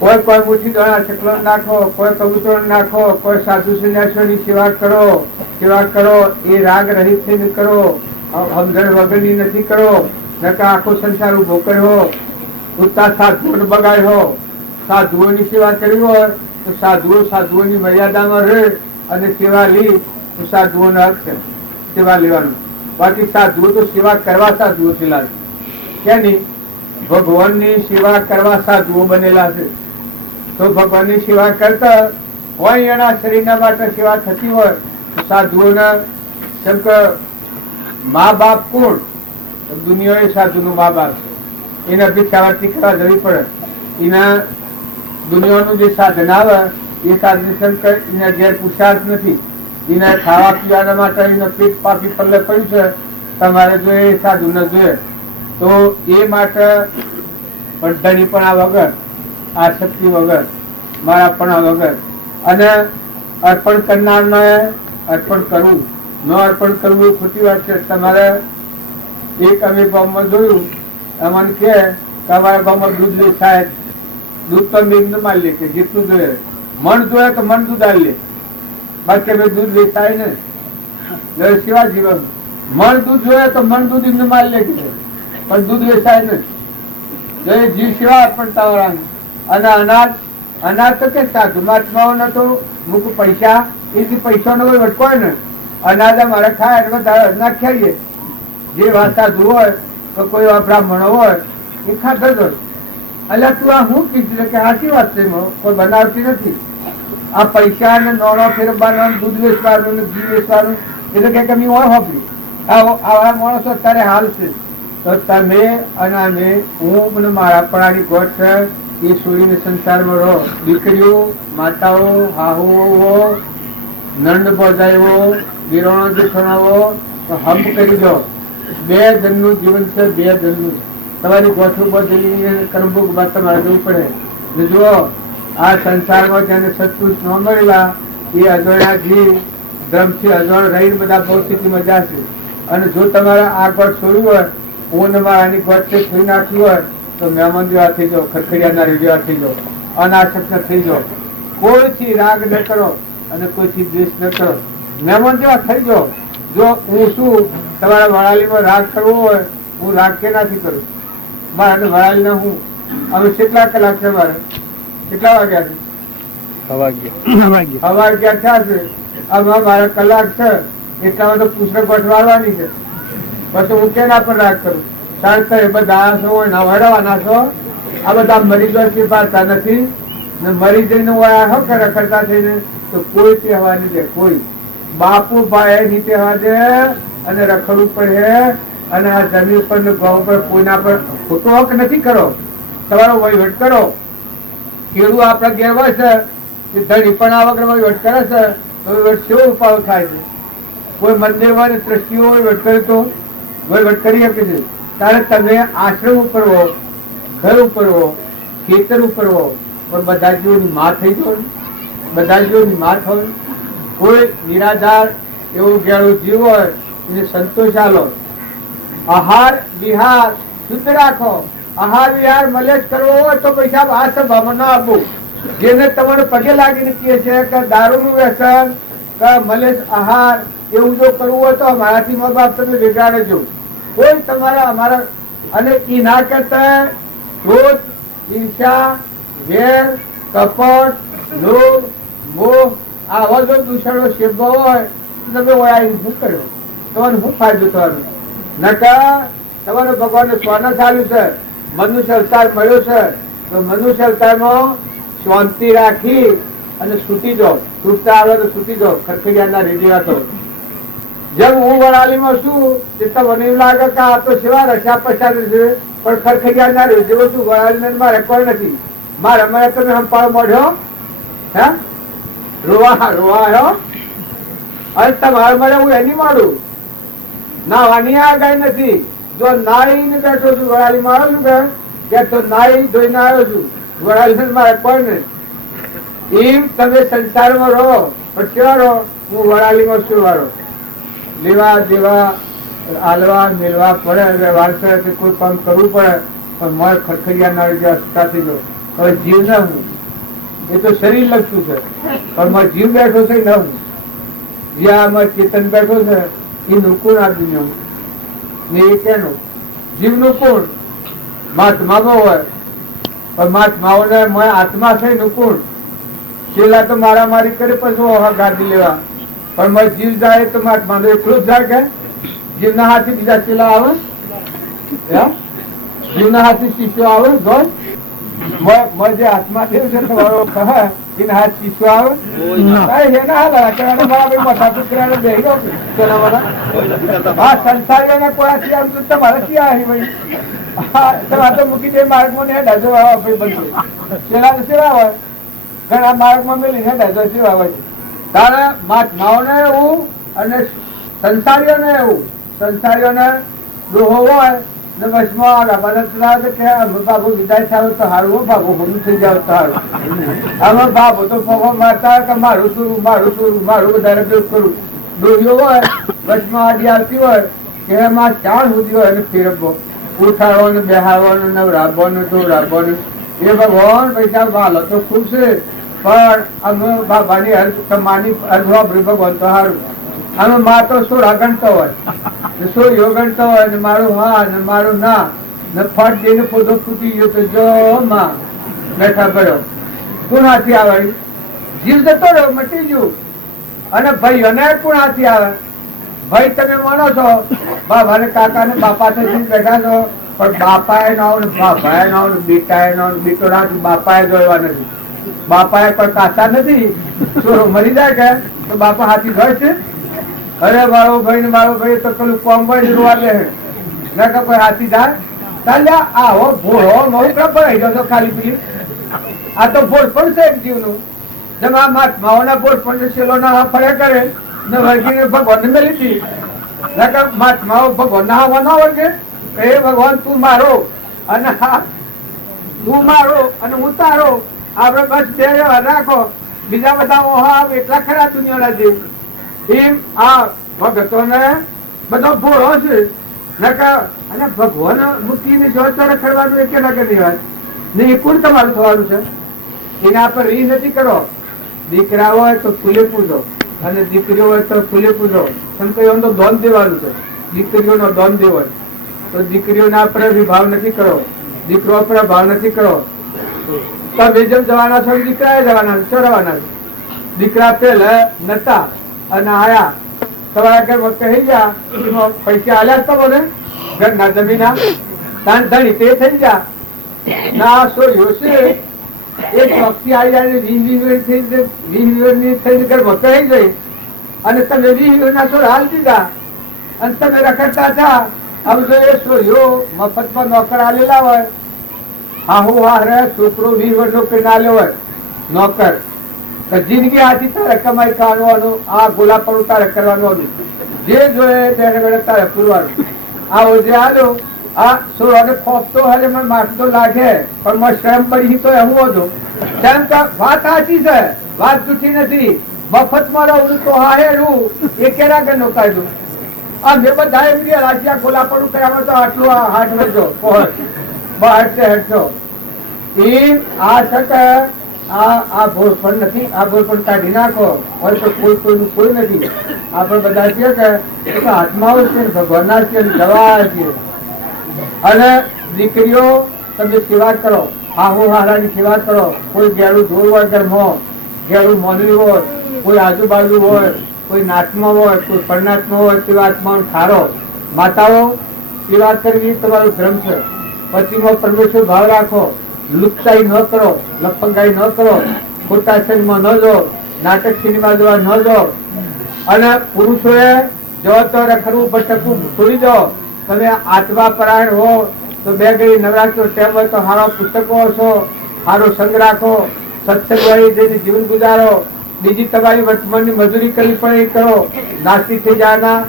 કોઈ કોઈ મુઠ્ઠી દોણા ચકલો નાખો, કોઈ કબૂતરો નાખો, કોઈ સાધુ સંન્યાસીઓની સેવા કરો, એ રાગ રહિત થઈને કરો, સમજણ વગરની નથી કરો. નકા આખો સંસાર ઉભો કર્યો, ઉત્તા સાધુઓને બગાડ્યો. સાધુઓની સેવા કરી હોય તો સાધુઓની મર્યાદામાં રહે અને સેવા લી તો સાધુઓનો હક છે સેવા લેવાનું. બાકી સાધુઓ તો સેવા કરવા સાધુઓ થયેલા છે, ક્યાંની ભગવાનની સેવા કરવા સાધુઓ બનેલા છે. તો ભગવાનની સેવા કરતા હોય એના શરીરના માટે સેવા થતી હોય તો સાધુઓના કેમ કે મા બાપ કોણ? દુનિયા એ સાધુનું મા બાપ છે. એને ભિક્ષાવર્તી કરવા જવી પડે. એના દુનિયાનું જે સાધન આવે એ સાધન શંકર એના ઘેર પુરુષાર્થ નથી. એને ખાવા પીવાના માટે એને પેટ પાપી પલ્લે પડ્યું છે. તમારે જોઈએ એ સાધુ ને જોઈએ તો એ માટે ધણી પણ આ વગર, આસક્તિ વગર, મારા પણ વગર અને અર્પણ કરનારને અર્પણ કરવું, ન અર્પણ કરવું એ ખોટી વાત છે. તમારે એક અમે ગામમાં જોયું, અમને કે તમારા ગામમાં દૂધ લે સાહેબ, દૂધ તો મેં મારી લે કે જેટલું જોઈએ, મન જોઈએ તો મન દૂધ આવી લે, બાકી અમે દૂધ વેચાય ને સેવા જીવન. મન દૂધ જોઈએ તો મન દૂધ એમને મારી લે કે પણ દૂધ વેચાય ને જીવ સેવા અર્પણ તાવરાનું. અને અનાજ તો કે સાધુ મહાત્માઓને તો મુક પૈસા એથી પૈસાનો કોઈ વટકો હોય ને, અનાજ અમારે ખાય એટલે વધારે નાખ્યા જે વાત સાધુ હોય તો કોઈ બ્રાહ્મણો હોય એ ખાતા જ હોય. એટલે તું આ શું કીધું કે સાચી વાત છે, કોઈ બનાવતી નથી. આ પૈસા ને નોણો ફેરવવાનું, દૂધ વેચવાનું ને ઘી વેચવાનું એટલે કે કમી હોય હોપડી. આવા માણસો અત્યારે હાલ છે. તો તમે અને અમે, હું મારા પણાની ગોઠ છે એ છોડીને સંસારમાં રહો. દીકરીઓ, માતાઓ, હાહુઓ, નંદ બોજાયો, વિરોણો દેખાવો તો હમ કરી દો. 2 જણનું જીવન છે, 2 જણનું. તમારી ગોઠ ઉપર જઈને કરમભોગ બાદ તમારે જવું પડે. જુઓ આ સંસારમાં જેને સત્પુરુષ ન મળેલા એ અજોડા ઘી ધ્રમથી અજોડ રહીને બધા ભૌતિકની મજા છે. અને જો તમારે આ ગોઠ છોડવું હોય, હું મારાની ગોઠ છોડી નાખ્યું હોય તો મહેમાન જેવા થઈ જાઓ, ખરખડિયાના જેવા થઈ જાઓ, અનાસક્ત થઈ જાઓ. કોઈથી રાગ ન કરો અને કોઈથી દ્વેષ ન કરો, મહેમાન જેવા થઈ જાઓ. જો હું શું તમારા વડાલીમાં રાગ કરવો હોય, હું રાગ કે નથી કરું. મારે વડાલીને હું અમે કેટલા કલાક છે, મારે કેટલા વાગ્યા છે? સવાર 11 થયા છે. આમાં મારા કલાક છે એટલામાં તો પુસ્તક ગોઠવાડવાની છે. પછી હું કેના પર રાગ કરું? સાહેબ બધા છો વડાવાના છો, આ બધા મરી ગયો પાડતા નથી ને મરી જઈને રખડતા થઈને તો કોઈ તહેવાર નહીં દે. કોઈ બાપુ ભાઈ ની તહેવાર દે અને રખડવું પડે. અને આ જમીન પર ગામ પર કોઈના પર ખોટો હક નથી કરો. તમારો વહીવટ કરો. ખેડૂત આપણા ઘેર હોય છે એ ધણી પણ આ વગર વહીવટ કરે છે તો વહીવટ કેવો ઉપાવ થાય છે? કોઈ મંદિરમાં ટ્રસ્ટીઓ વહીવટ કરે તો વહીવટ કરી શકે છે. ત્યારે તમે આશ્રમ ઉપર હો, ઘર ઉપર હો, ખેતર ઉપર હો, પણ બધા જીવોની માં થઈ જાય. બધા જીવોની માં હોય. કોઈ નિરાધાર એવું ગેળું જીવ હોય એને સંતોષ આલો. આહાર વિહાર શુદ્ધ રાખો. આહાર વિહાર મલેજ કરવો હોય તો પૈસા આ સભામાં ના આપવું. જેને તમારે પગે લાગીને કહે છે કે દારૂનું વ્યસન કે મલેશ આહાર એવું જો કરવું હોય તો મારાથી મા બાપ તમે વિગાડજો. કોઈ તમારા અમારા અને ઈ ના કરતા ક્રોધ, ઈર્ષા, વેર, કપટ, લોભ, મોહ આવા જો દૂષણો સેવવા હોય તો તમે વળાવીને શું કર્યો? તમારે શું ફાયદો થવાનો? નકા તમારે ભગવાને સ્વર્ણ ચાલ્યું છે, મનુષ્ય અવતાર મળ્યો છે, તો મનુષ્ય અવતારમાં શાંતિ રાખી અને છૂટી જાઓ. છૂટતા આવે તો છૂટી જાઓ. ખરખરિયાના રેડી હતો. જેમ હું વડાલીમાં છું તે મને એવું લાગે કે આ તો સેવા રસ્યા પસાર છે, પણ ખરખરિયાના રેડીઓ છું. વડાલીને મારે કોઈ નથી. મારે મને તમે હંપાળો મળ્યો હે રોવા આવ્યો અને તમારે મને હું એની મારું નાવાની આગળ નથી. જો નાઈને બેઠો છું વડાલીમાં આવ્યો છું કે તો નાઈ ધોઈને આવ્યો છું. વડાલી મારે કોઈ નહીં. એમ તમે સંસારમાં રહો પણ કેવા રહો? હું વડાલીમાં શું વાળો લેવા દેવા આલવા મેળવા પડે, વ્યવહાર કરે કોઈ કામ કરવું પડે, પણ મારે ખરખરિયા ના જેવા થઈ ગયો. હવે જીવ ના હું એ તો શરીર લક્ષું છે, પણ મારો જીવ બેઠો છે ન હું. જ્યાં અમારે ચેતન બેઠો છે એ નુકુણ આ દુનિયા ને એ કેનું જીવનું કોણ મહાત્મામાં હોય, પણ મહાત્માઓને મેં આત્મા છે નુકુણ. પેલા તો મારામારી કરે પછી ગાડી લેવા, પણ મારે જીવ જાય તો મહાત્મા એકલું જ જાય કે જીવના હાથે બીજા ચેલા આવે, જીવના હાથે શિષ્યો આવે. જે આત્મા થયું છે તમારો એના હાથ શિષ્યો આવે સંસારીઓને કોઈથી આમ તો તમારે ક્યાં આવી ભાઈ તમારે તો મૂકી દે માર્ગમાં ને ડાજો બનશે. પેલા તો સેવા હોય ઘણા માર્ગમાં મેલી ડાજો સેવા હોય. તારે મહાત્માઓને એવું અને સંસારીઓને એવું. સંસારીઓને દોહો હોય ને બસમાં બાબુ વિદાય થાય તો હારું, બાબુ બધું થઈ જાવ તો હારું. આમાં બાબુ તો પગો મારતા કે મારું શું મારું વધારે ઉપયોગ કરું. દોરીઓ હોય બસમાં આડી આવતી હોય કે એમાં ચાણ સુધી હોય એને ફેરવવો, ઉઠાડવાનું, બેહાડવાનું, નવરાવવાનું, ધોરાવવાનું. એ ભગવાન પૈસા વાલો તો ખૂબ છે, પણ અમે બાબાની માની અર્ધવા ભગવાન તો હારું. અમે માં તો શું ગણતો હોય, શું યો ગણતો હોય ને મારું હા ને મારું ના ને ફટ જઈને પોતો ફૂટી ગયો તો જો માં બેઠા પડ્યો. કોણ હાથી આવે? જીવ જતો રહ્યો, મટી ગયું. અને ભાઈ અને કોણ હાથી આવે? ભાઈ તમે માનો છો બાબા ને કાકા ને બાપા બેઠા છો, પણ બાપાએ ના આવે, બાપાએ ના આવે, બેટાએ ના આવે, બેટો ના બાપાએ જોવા નથી. બાપાએ પણ કાચા નથી, છોરો મરી જાય કે તો બાપા હાથી હોય છે? અરે મારો ભાઈ તો પેલું કોમ ભાઈ જોવા લે ના કે કોઈ હાથી જાય ચાલ્યા. આવો ભોળો નવું પડાઈ જતો ખાલી પી. આ તો ભોળ પણ છે એક જીવનું. જેમ આ મહાત્માઓના ભોળ પણ સેલો ના ફળે કરે ને વર્ગીને ભગવાન મેલી હતી. ના કે મહાત્માઓ ભગવાન ના હવા ના વર્ગે એ ભગવાન તું મારો અને તું મારો અને હું તારો. આપડે બસ બે રાખો, બીજા બધા એટલા ખરા દુનિયાના જીવ. એમ આ ભગતોને બધો ભોળો છે. અને ભગવાન મૂકીને જોડતો રખડવાનું એ કે નગરની વાત ને એ કોણ તમારું થવાનું છે? એના પર રી નથી કરો. દીકરા હોય તો ફૂલે પૂજો અને દીકરીઓ હોય તો ફૂલે પૂજો. સંતો દોન દેવાનું છે, દીકરીઓનો દોન દેવો. તો દીકરીઓના પર વિભાવ નથી કરો, દીકરો પર ભાવ નથી કરો. તમે જેમ જવાના છો દીકરા જવાના ચોરવાના. દીકરા પેલા નતા અને આયા તમારા ઘર કહી ગયા પૈસા આલ્યા તો મને ઘરના જમીના તાન ધણી તે થઈ ગયા ના સો યોશે એક વખતે આવી જાય 20 થઈ ઘરમાં કહી ગઈ અને તમે 20 ના છોડ હાલ દીધા અને તમે રખડતા હતા. હવે જો એ છોડ્યો મફતમાં નોકર આલેલા હોય, હાહુ હારે છોકરો 20 વર્ષનો કરી આલ્યો હોય નોકર, જિંદગી આથી તારે કમાઈ કાઢવાનું, આ ગોલા પર તારે કરવાનું, જે જોઈએ તેને તારે પૂરવાનું. આ જે આવ્યો આ સોળાને ખોફતો હરે મને મારતો લાગે પણ મને શ્રમ પડી તો એવું હતું. શ્રમ તો વાત સાચી છે, વાત જૂઠી નથી. મફતમાં રહું તો હારેલું એ કેરા ગણનું કાઢ્યું. આ મેં બધા એમ ગયા રાજ્યા ગોલા પર કર્યા તો આટલું હાથ વેચો પહોંચ બહાર હટજો. એ આ શકે આ ભોળપણ નથી, આ ભોળપણ કાઢી નાખો. હોય તો કોઈનું કોઈ નથી. આપણે બધા છીએ કે એ તો આત્માઓ છે, ભગવાનના છે, દવા છે. અને દીકરીઓ તમે સેવા કરો, હાહુ હારાની સેવા કરો. કોઈ ગેળું ઢોર હોય ઘરમાં, ગેળું મોનવી હોય, કોઈ આજુબાજુ હોય, કોઈ નાચમાં હોય, કોઈ પરનાત્મા હોય, તેવા આત્માનો ઠારો. માતાઓ સેવા કરવી તમારો ધર્મ છે. પતિમાં પરમેશ્વર ભાવ રાખો. લુપ્તાઈ ન કરો, લપંગાઈ ન કરો, ખોટા સંગમાં ન જો, નાટક સિનેમા જોવા ન જો. અને પુરુષોએ જો તો રખડવું ભટકવું છોડી દો. તમે આત્મા પરાયણ હો તો બે ઘડી નવરાત્રિનો ટાઈમ હોય તો સારા પુસ્તકો વાંચો, સારો સંગ રાખો, સત્સંગ વાળી જઈને જીવન ગુજારો. બીજી તમારી વર્તમાનની મજૂરી કરવી પડે એ કરો. નાસ્તી થઈ જવાના.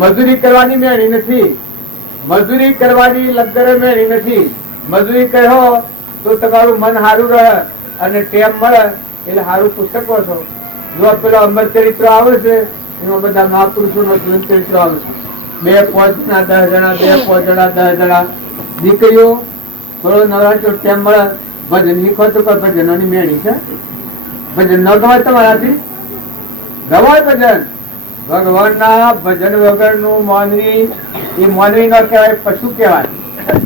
મજૂરી કરવાની મેળી નથી, મજૂરી કરવાની લગરે મેળી નથી. મજૂરી કરો તો તમારું મન સારું રહે અને ટેમ મળે એટલે સારું પુસ્તક વાંચો. જો પેલો અમર ચરિત્ર આવે છે એમાં બધા મહાપુરુષોનો જીવન ચરિત્ર આવે છે. 2-5 જણા 10 જણા, 2-5 જણા 10 જણા. દીકરીઓ થોડો નવરાત્રિનો ટેમ મળે ભજન શીખો તો કોઈ ભજનોની મેળી છે. ભજન ન ગવાય તમારાથી? ગવાય ભજન. ભગવાનના ભજન વગરનું માનવી એ માનવી ન કહેવાય, પશુ કહેવાય,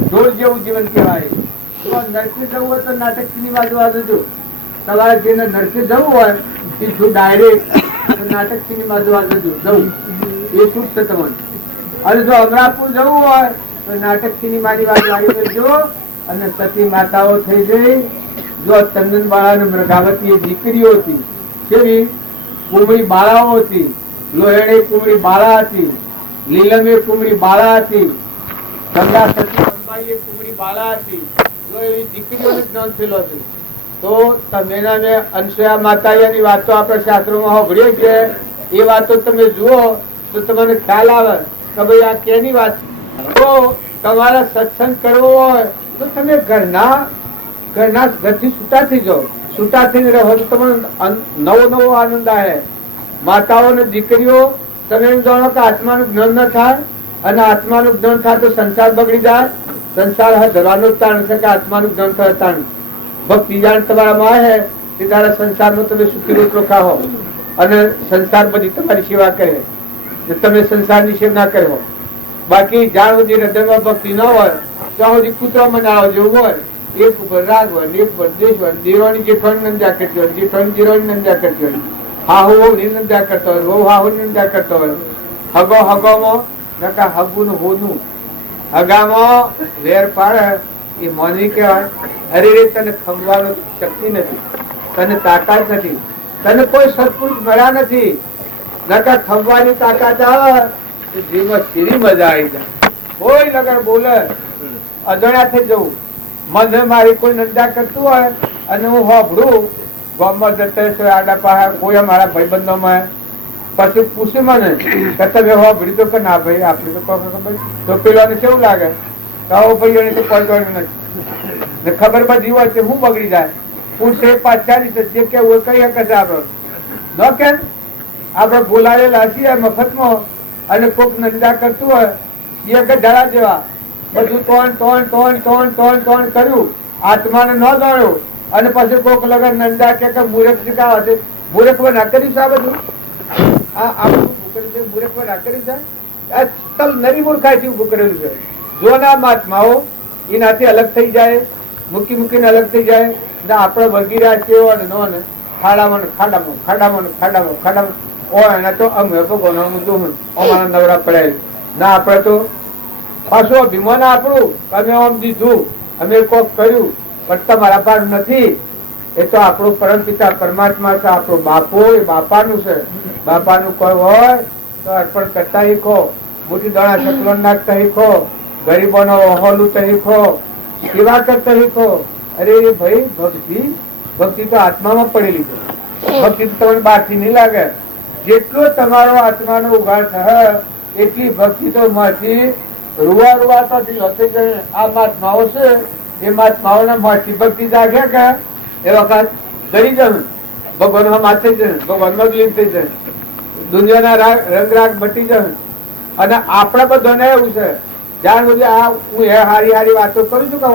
ઢોર જેવું જીવન કહેવાય. નરસિંહ જવું હોય તો નાટકની બાજુ જજો. તમારે જેને નરસિંહ જવું હોય એ ડાયરેક્ટ નાટક સિનેમા જોવા જવું, એ શું છે તમને. અને જો અમરાપુર જવું હોય તો નાટક સિનેમાની બાજુ આવી જજો. અને સતી માતાઓ થઈ જઈ. જો ચંદન બાળા અને મૃગાવતી દીકરીઓ હતી, કેવી કુમળી બાળાઓ હતી. લોહેણી કુમળી બાળા હતી, લીલમે કુમળી બાળા હતી, ગંગા સતી અંબાઈ કુમળી બાળા હતી. જો એવી દીકરીઓને જ્ઞાન થયેલો છે તો તમે અનસુયા માતાની વાતો આપણા શાસ્ત્રોમાં સાંભળીએ કે એ વાતો તમે જુઓ તો તમને ખ્યાલ આવે કે ભાઈ આ કેની વાત. તો તમારા સત્સંગ કરવો હોય તો તમે ઘરથી છૂટા થઈ જાઓ. છૂટા થઈને રહો તો તમને નવો આનંદ આવે. માતાઓ ને દીકરીઓ તમે એમ જાણો કે આત્માનું જ્ઞાન ન થાય, અને આત્માનું જ્ઞાન થાય તો સંસાર બગડી જાય. સંસાર ધરવાનો તાણ છે કે આત્માનું જ્ઞાન થાય તાણ. ભક્તિ જાણ તમારામાં આવે તે તારા સંસારમાં તમે સુખી રોટલો ખાઓ અને સંસાર બધી તમારી સેવા કરે, તમે સંસારની સેવા કરો. બાકી જ્યાં સુધી હૃદયમાં ભક્તિ ન હોય ત્યાં સુધી કૂતરો મનાવો જેવું હોય. એક ઉપર રાગ હોય, એક ઉપર દેશ હોય, દેવાની જેઠવાની નિંદા કરતી હોય, જેઠવાની દેવાની નિંદા કરતી હોય, હાહુ ની નિંદા કરતો હોય, વહુ હાહુ નિંદા કરતો હોય. હગોમાં નકા હગું હોનું હગામાં વેર પાડે એ મોની કહેવાય. અરે રે તને ખંભવાનો શક્તિ નથી, તને તાકાત નથી, તને કોઈ સત્પુરુષ મળ્યા નથી. નકા ખંભવાની તાકાત આવે તો જીવમાં સીરી મજા આવી જાય. કોઈ લગર બોલે અજણ્યા થઈ જવું. મને મારી કોઈ નિંદા કરતું હોય અને હું હોભળું ગામમાં જતા આડા પાસે કોઈ અમારા ભાઈબંધોમાં પછી પૂછે મને કે તમે હોભળી તો કે ના ભાઈ આપણે તો ખબર તો પેલાને કેવું લાગે કહો ભાઈ એને તો પડવાનું નથી. ખબર બધી હોય તે હું બગડી જાય. પૂછે પાછાની જે કેવું કઈ હકે છે આપડે ન કે આપડે બોલાવેલા છીએ મફતમાં અને કોક નિંદા કરતું હોય એ ગઢાળા જેવા બધું તોણ કર્યું, આત્માને ન જાણ્યું અને પછી કોક લગન નંદા કે મૂર્ખ શીખાવા છે. મૂર્ખ ના કર્યું છે આ બધું. આ આપણું મૂર્ખ ના કર્યું છે. તલ નરી મૂર્ખાથી ઉભું કરેલું છે. જો ના મહાત્માઓ એનાથી અલગ થઈ જાય, મૂકીને અલગ થઈ જાય. આપડે વગી રહ્યા છીએ ખાડામાં ઓય તો અમે ભગવાન જોઉં અમારા નવરા પડે ના. આપડે તો પાછું અભિમાન આપણું અમે આમ દીધું, અમે કોક કર્યું પણ તમારા પાર નથી. એ તો આપણું પરમ પિતા પરમાત્મા છે, આપણો બાપો એ બાપાનું છે. બાપાનું કોઈ હોય તો અર્પણ કરતા શીખો, મોટી દાણા સકલો નાખતા શીખો, ગરીબોનો ઓહોલું શીખો, સેવા કરતા શીખો. અરે ભાઈ ભક્તિ તો આત્મામાં પડેલી છે. ભક્તિ તો તમને બહારથી નહીં લાગે. જેટલો તમારો આત્માનો ઉઘાડ થાય એટલી ભક્તિ તો માંથી રૂવા તો આ મહાત્માઓ છે એ મહાત્માઓના માંથી ભક્તિ જાગ્યા કે એ વખત ડરી જવું, ભગવાન માથે જશે, ભગવાન મગલીન થઈ જશે, દુનિયાના રંગરાગ બટી જશે. અને આપણે બધાને એવું છે જ્યાં સુધી આ હું હારી વાતો કરું છું કે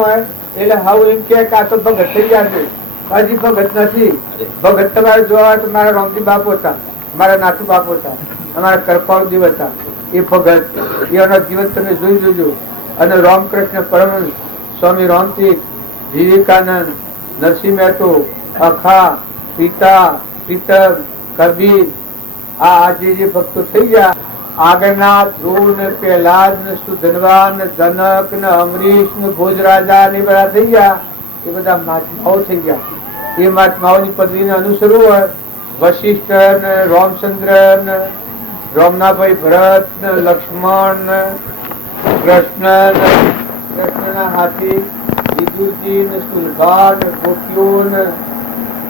એટલે હવે એમ કે આ તો ભગત થઈ જશે, હજી ભગત નથી. ભગત તમારે જોવા હોય તો મારા રામજી બાપુ હતા, મારા નાથુ બાપુ હતા, અમારા કૃપાળદેવ હતા. એ ભગત, એના જીવન તમે જોઈ જોજો. અને રામકૃષ્ણ પરમહંસ, સ્વામી રામતીર્થ, વિવેકાનંદ, નરસિંહ મહેતો, અખા, પિતા, પિતર, કબીર, આ જે ભક્તો થઈ ગયા, આગળના ધ્રુવ ને પ્રહલાદ ને સુધનવાન ને જનક ને અમરીશ ને ભોજરાજા ને બધા થઈ ગયા, એ બધા મહાત્માઓ થઈ ગયા. એ મહાત્માઓની પદવીને અનુસરવું હોય, વશિષ્ઠ ને રામચંદ્ર ને રામનાભાઈ ભરત ને લક્ષ્મણ ને કૃષ્ણ ને કૃષ્ણના હાથી વિદુરજી ને સુલભા ને ગોપીઓ ને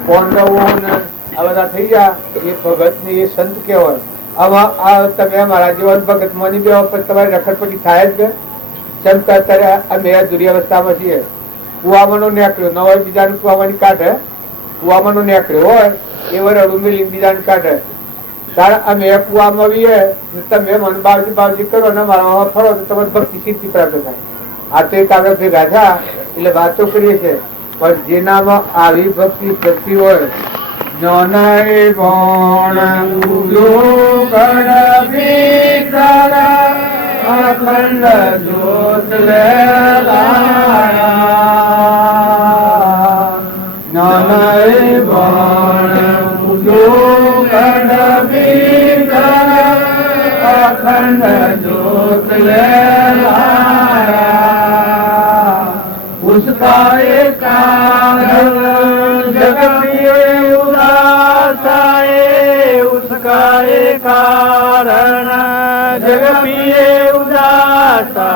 પાંડવો ને આ બધા થઈ ગયા. એ ભગત ને એ સંત કહેવાય. આમાં આ તમે મારા જીવન ભગત માની બે તમારી રખડપટ્ટી થાય જ કે જેમ કે અત્યારે અમે દુર્યાવસ્થામાં છીએ. કુવામાં નીકળ્યો ન હોય બીજાનું કુવામાં કાઢે, કુવામાં નીકળ્યો હોય એ વરડું મિલી બીજાને કાઢે. તારે અમે કુવામાં આવીએ તમે મને બાવજી બાવજી કરો ને મારા ફરો તો તમારી ભક્તિ સિદ્ધિ પ્રાપ્ત થાય. આ તો એક આગળ ભેગા થયા એટલે વાતો કરીએ છીએ. પણ જેનામાં આવી ભક્તિ થતી હોય, જ્ઞાનાય ભણ અખંડ જ્યોત જ્ઞાનાય ભણ અખંડ ज्योत उसका एक कारण जगत ये उदासाए, उसका एक कारण जगत ये उदासा.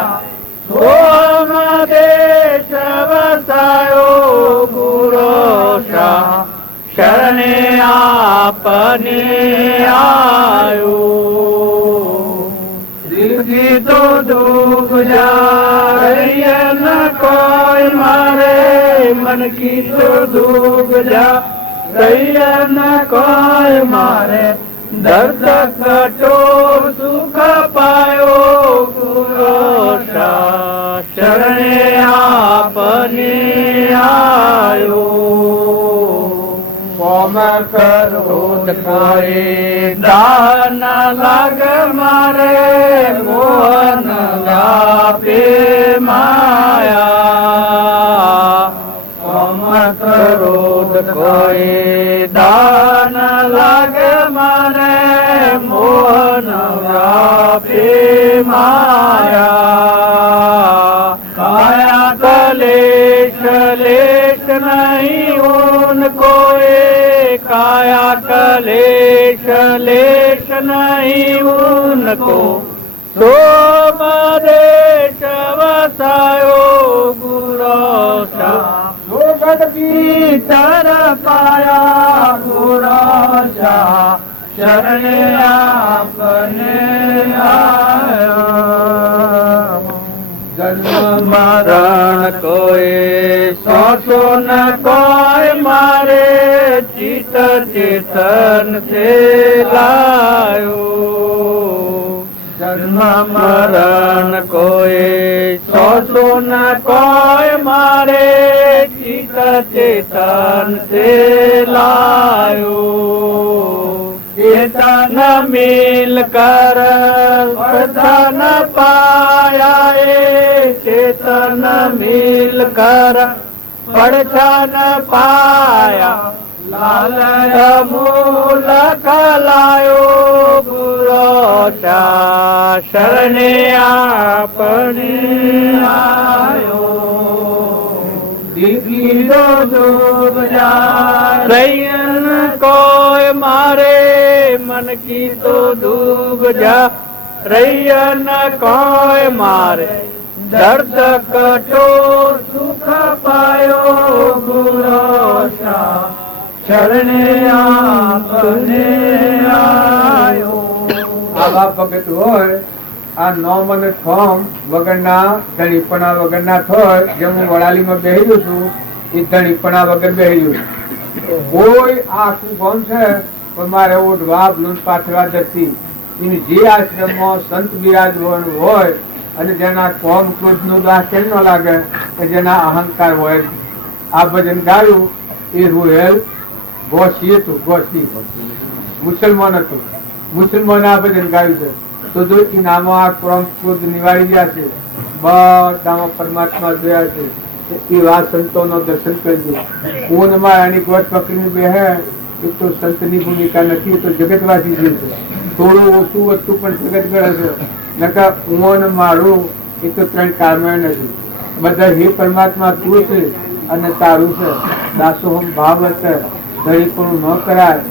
सोम देश वसायो गुरोषा शरणे आपने आयो. दिल तो दुख जाए न कोई मारे, मन की तो दुख जाए न कोई मारे. दर्द कटोर सुख पायो गुरोषा शरणे आपने आयो. कोम करोध खाए दान लाग मारे, मोहन व्यापे माया. कोम करोध खाए दान लाग मारे, मोहन व्यापे माया. काया कलेश लेश नहीं उनको, काया कलेश लेश नहीं उनको. सोम देश वसायो गुरोषा सोगत भीतर पाया गुरोषा शरणे आपने आयो. जन्म मरण कोई सोचो न कोई मारे, चित चेतन से लायो. जन्म मरण कोई सोचो न कोई मारे, चित चेतन से लायो. चेतन मिल कर धन पाया, चेतन मिल कर पड़छन पाया. लाल मूल कलायो गुरोषा शरणे आपने आयो. दिखी दो डूब जा रैयन कोई मारे, मन की तो डूब जा रैयन कोई मारे. दर्द कठोर सुख पायो गुरोषा शरणे आपने आयो. આવા ભગત હોય આ નોમ અને ઠોમ વગરના ધણીપણા વગરના થોય. જેમ હું વડાલીમાં બેહ્યું છું એ ધણીપણા વગર બેહ્યું. કોઈ આખું ગામ છે પણ મારે ઓઢવા બ્લૂન પાથરવા જતી. એની જે આશ્રમમાં સંત બિરાજવાન હોય અને જેના કોમ ક્રોધ નો દાસ કેમ ન લાગે, કે જેના અહંકાર હોય. આ ભજન ગાયું એ રોયલ ગોશી હતું. ગોશી મુસલમાન હતું. મુસલમાન આ ભજન ગાયું છે. તો જો ઇનામો આ ક્રોધ નિવારી ગયા છે, બધામાં પરમાત્મા જોયા છે. એવા સંતોનો દર્શન કરજો. ઊનમાં એની ગોઠ પકડીને બેહે એ તો સંતની ભૂમિકા નથી, એ તો જગતવાસી છે. થોડું ઓછું વસ્તુ પણ જગત ગણે છે. નકા ઊન મારું એ તો ત્રણ કારણે નથી. બધા હે પરમાત્મા તું છે અને તારું છે. દાસોહમ ભાવ ધરી પણ ન કરાય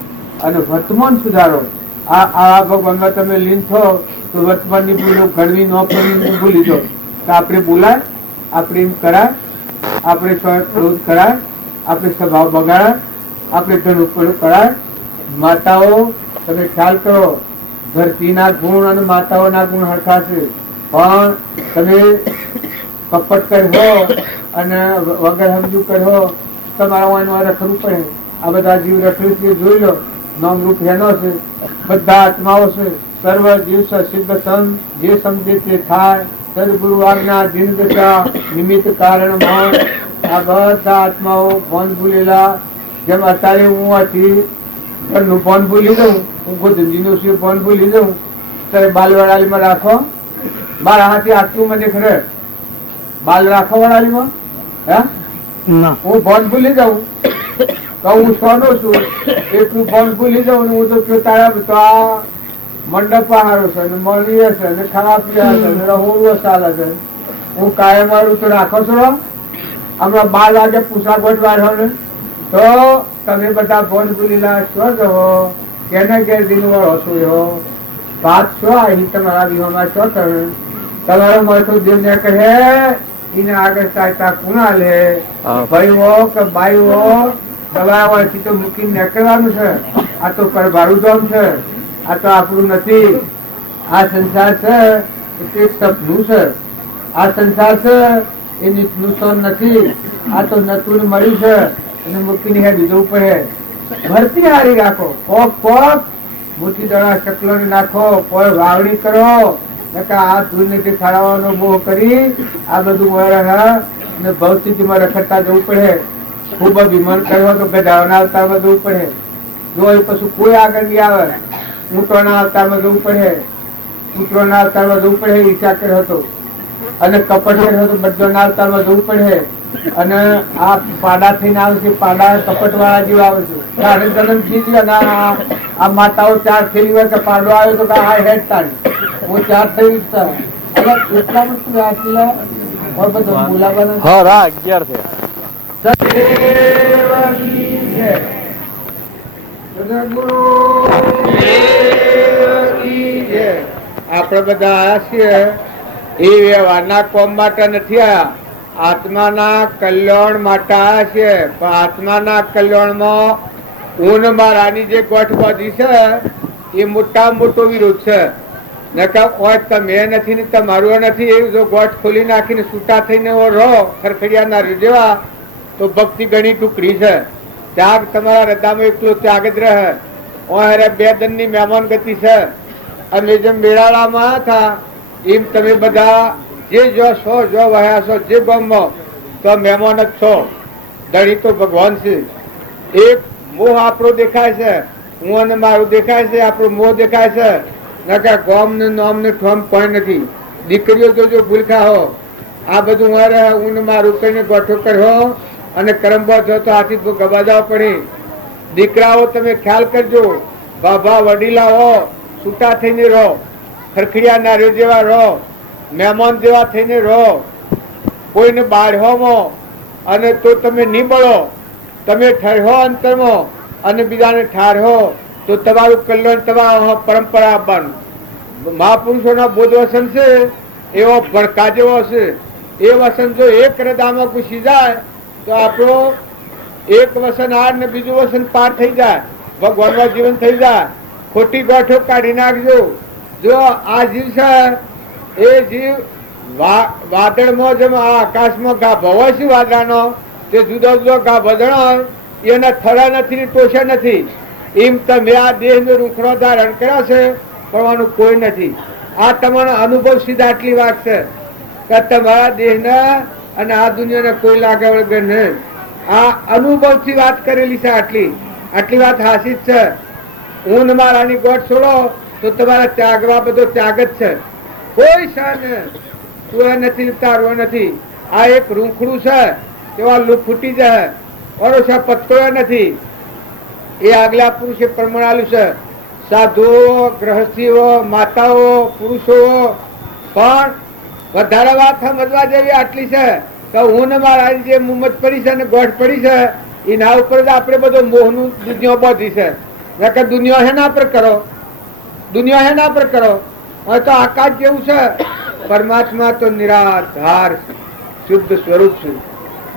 અને વર્તમાન સુધારો. આ ભગવાનમાં તમે લીન થો તો વર્તમાનની ભૂલો ઘડવી ન કરવી ભૂલી દો. તો આપણે બોલાય, આપણે એમ કરાય, આપણે ક્રોધ કરાય, આપણે સ્વભાવ બગાડાય, આપણે ધન ઉપર કરાય. માતાઓ તમે ખ્યાલ કરો, ધરતીના ગુણ અને માતાઓના ગુણ હરખા છે, પણ તમે કપટ કર્યો અને વગર સમજુ કર્યો તમારા રખડવું પડે. આ બધા જીવ રખડે છે, જોઈ લો. નામ રૂપ એનો છે. બધા આત્માઓ છે. સર્વ જીવ સિદ્ધ સંત જે સમજે તે થાય. સદગુરુ આજ્ઞા દિન દશા નિમિત્ત કારણ મૌન. આ બધા આત્માઓ ભોન ભૂલેલા. જેમ અત્યારે હું હતી ઘરનું ભોન ભૂલી દઉં, હું ગોધનજીનું છે ભોન ભૂલી દઉં, ત્યારે બાલવાડાલીમાં રાખો. મારા હાથે આટલું મને ખરે બાલ રાખો વડાલીમાં. હે હું ભોન ભૂલી જાઉં તો હું સોનો છું એટલું ભોન ભૂલી જાઉં ને હું તો કયો તારા તો આ મંડપ હારો છે ને મળીએ છે ને ખાવા પીવા છે ને રહોડવો ચાલે છે. હું કાયમ મારું તો રાખો છો. હમણાં 12 વાગે પૂછા ગોઠવાડો ને તો તમે બધા ભોન ભૂલીલા છો જવો કેને ઘેર દિન હશો એવો વાત છો. અહીં તમારા વિહોમાં છો તમે તમારો મળતો દેવને કહે એને આગળ ચાલતા કુણા લે ભાઈ હો કે બાઈ હો દવાથી તો મૂકીને નીકળવાનું છે. આ તો પરભારું ધામ છે, આ તો આપણું નથી. આ સંસાર છે એ સપનું છે. આ સંસાર છે એ નુકસાન નથી. આ તો નતું મળ્યું છે અને મૂકીને હે બીજું પડે. ભરતી હારી રાખો. કોક કોક મોટી દડા શકલો નાખો, કોઈ વાવણી કરો. આ ધૂળને ખાડાવાનો મોહ કરી આ બધું ભૌતિકમાં રખડતા જવું પડે. ખૂબ અભિમાન કર્યો તો ગધાઓના અવતારમાં જવું પડે. જો એ પછી કોઈ આગળ નહીં આવે. ઊંટોના અવતારમાં જવું પડે, પુત્રોના અવતારમાં જવું પડે. ઈચ્છા કર્યો હતો અને કપટ કર્યો હતો. બધાના અવતારમાં જવું પડે. અને આ પાડા થઈને આવે છે, પાડા કપટ વાળા જેવા આવે છે. ત્યારે જન્મ થઈ ગયો. આ માતાઓ 4 થયેલી હોય કે પાડો આવ્યો તો આ હેડ તાણી હું 4 થઈ એટલા બધું આટલા બધું બોલાવાના. હા રા 11 થયા. આપણે બધા આયા છીએ એ વ્યવહારના કોમ માટે નથી આયા, આત્માના કલ્યાણ માટે આયા છે. પણ આત્માના કલ્યાણમાં ઊન મારાની જે ગોઠ બાંધી છે એ મોટા મોટો વિરોધ છે. તમે નથી ને તમારું નથી એવું જો ગોઠ ખોલી નાખીને છૂટા થઈને રહો ખરખડિયાના જેવા તો ભક્તિ ઘણી ટુકડી છે. ત્યાગ તમારા હૃદયમાં એકલો ત્યાગ જ રહે. ઓહરે 2 દનની મહેમાન ગતિ છે. અને જેમ મેળાળામાં હતા એમ તમે બધા જે જો છો જો વહ્યા છો જે ગામમાં તો મહેમાન જ છો. ધણી તો ભગવાન છે. એક મોહ આપણો દેખાય છે, હું અને મારું દેખાય છે, આપણો મોહ દેખાય છે. નકા ગામ ને નામ ને ઠોમ કોઈ નથી. દીકરીઓ જોજો ભૂલખા હો આ બધું હું મારું કહીને ગોઠો કર્યો અને કરંબો છો તો આથી ગબાદા પડી. દીકરાઓ તમે ખ્યાલ કરજો, બાબા વડીલા હો છૂટા થઈને રહો, ખરખડિયા નારીઓ જેવા રહો, મહેમાન જેવા થઈને રહો. કોઈને બાળહોમાં અને તો તમે નહીં બળો. તમે ઠરહો અંતરમાં અને બીજાને ઠારહો તો તમારું કલ્યાણ તમારા પરંપરા આપવાનું. મહાપુરુષોના બોધ વસન છે એવો ભડકા જેવો છે. એ વસન જો એક હૃદયમાં ઘૂસી જાય તો આપણો એક વસન આર ને બીજું વસન પાર થઈ જાય, ભગવાનનું જીવન થઈ જાય. ખોટી ગોઠો કાઢી નાખજો. જો આ જીવ છે એ જીવ વાદળમાં જેમ આકાશમાં ઘા ભવો છે વાદળાનો તે જુદો જુદો ઘા ભદણો એના થડા નથી ને ટોષા નથી. એમ તમે આ દેહ નો રૂખડો ધારણ કર્યો છે પણ આનું કોઈ નથી. આ તમારો અનુભવ સીધા આટલી વાત છે કે તમારા દેહ ને અને આ દુનિયાને કોઈ લાગે વગર નહીં. આ અનુભવથી વાત કરેલી છે. આટલી વાત હાસી જ છે. હું ને મારાની ગોઠ છોડો તો તમારા ત્યાગવા બધો ત્યાગ જ છે. કોઈ છે ને તું એ નથી તારું નથી. આ એક રૂંખડું છે તેવા લૂપ ફૂટી જાય ઓરો છે પત્તો એ નથી. એ આગલા પુરુષે પ્રમાણાલું છે. સાધુઓ, ગ્રહસ્થીઓ, માતાઓ, પુરુષો પણ વધારે વાત સમજવા જેવી આટલી છે કે હું ને મારા જે મુમત પડી છે ને ગોઠ પડી છે એના ઉપર જ આપણે બધો મોહનું દુનિયા બાંધી છે. દુનિયા હેના પર કરો, દુનિયા હેના પર કરો. હવે તો આકાશ જેવું છે. પરમાત્મા તો નિરાધાર શુદ્ધ સ્વરૂપ છે.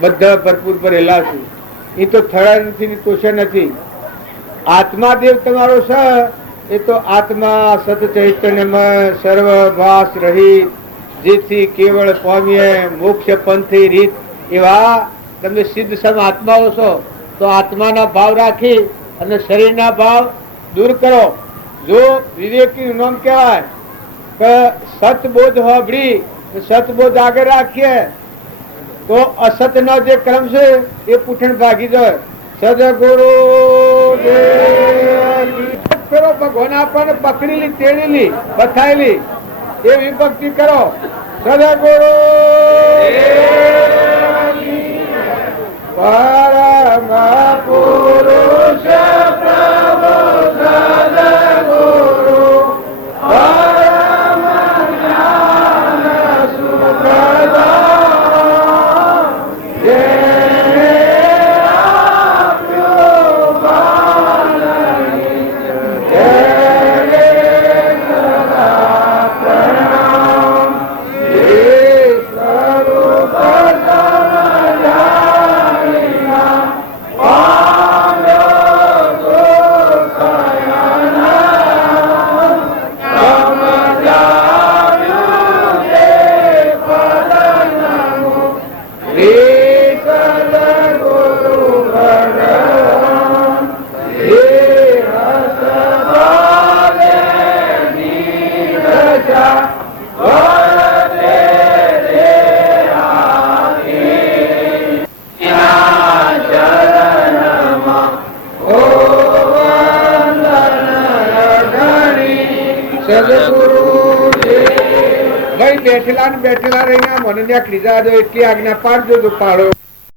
બધા ભરપૂર ભરેલા છે. એ તો થયા નથી ને કોશે નથી. આત્મા દેવ તમારો છે એ તો આત્મા સત ચૈતન્યમાં સર્વભાસ રહિત જેથી કેવળ પામીએ મોક્ષ પંથી રીત એવા તમે સિદ્ધ સમ આત્માઓ છો. તો આત્માના ભાવ રાખી અને શરીરના ભાવ દૂર કરો. જો વિવેકી નામ કહેવાય કે સતબોધ હોબળી સતબોધ આગળ રાખીએ તો અસત નો જે ક્રમ છે એ પૂઠણ ભાગી જાય. સદગુરુ પેલો ભગવાન આપણને પકડેલી તેડેલી બતાવેલી એ વિભક્તિ કરો. સદગુરુ પરમ પુરુષ પ્રભુ સદગુરુ પરમ જ્ઞાન સુખદામ જેને આપ્યું બાલની તેને સદા પ્રણામ. એ સ્વરૂપ સમજાવીના પામ્યો સુખયના સમજાવ્યું તે પદનમું શ્રી સદગુરુ ભગવાન શ્રી હસવાલે નીરજા વરદે દેહાતી એના ચરણમાં ઓ વંદન અગણી સદગુરુ ભાઈ બેઠેલા ને બેઠેલા રહીને મને ત્યાં લીધા એટલી આજ્ઞા પાડજો તો પાડો.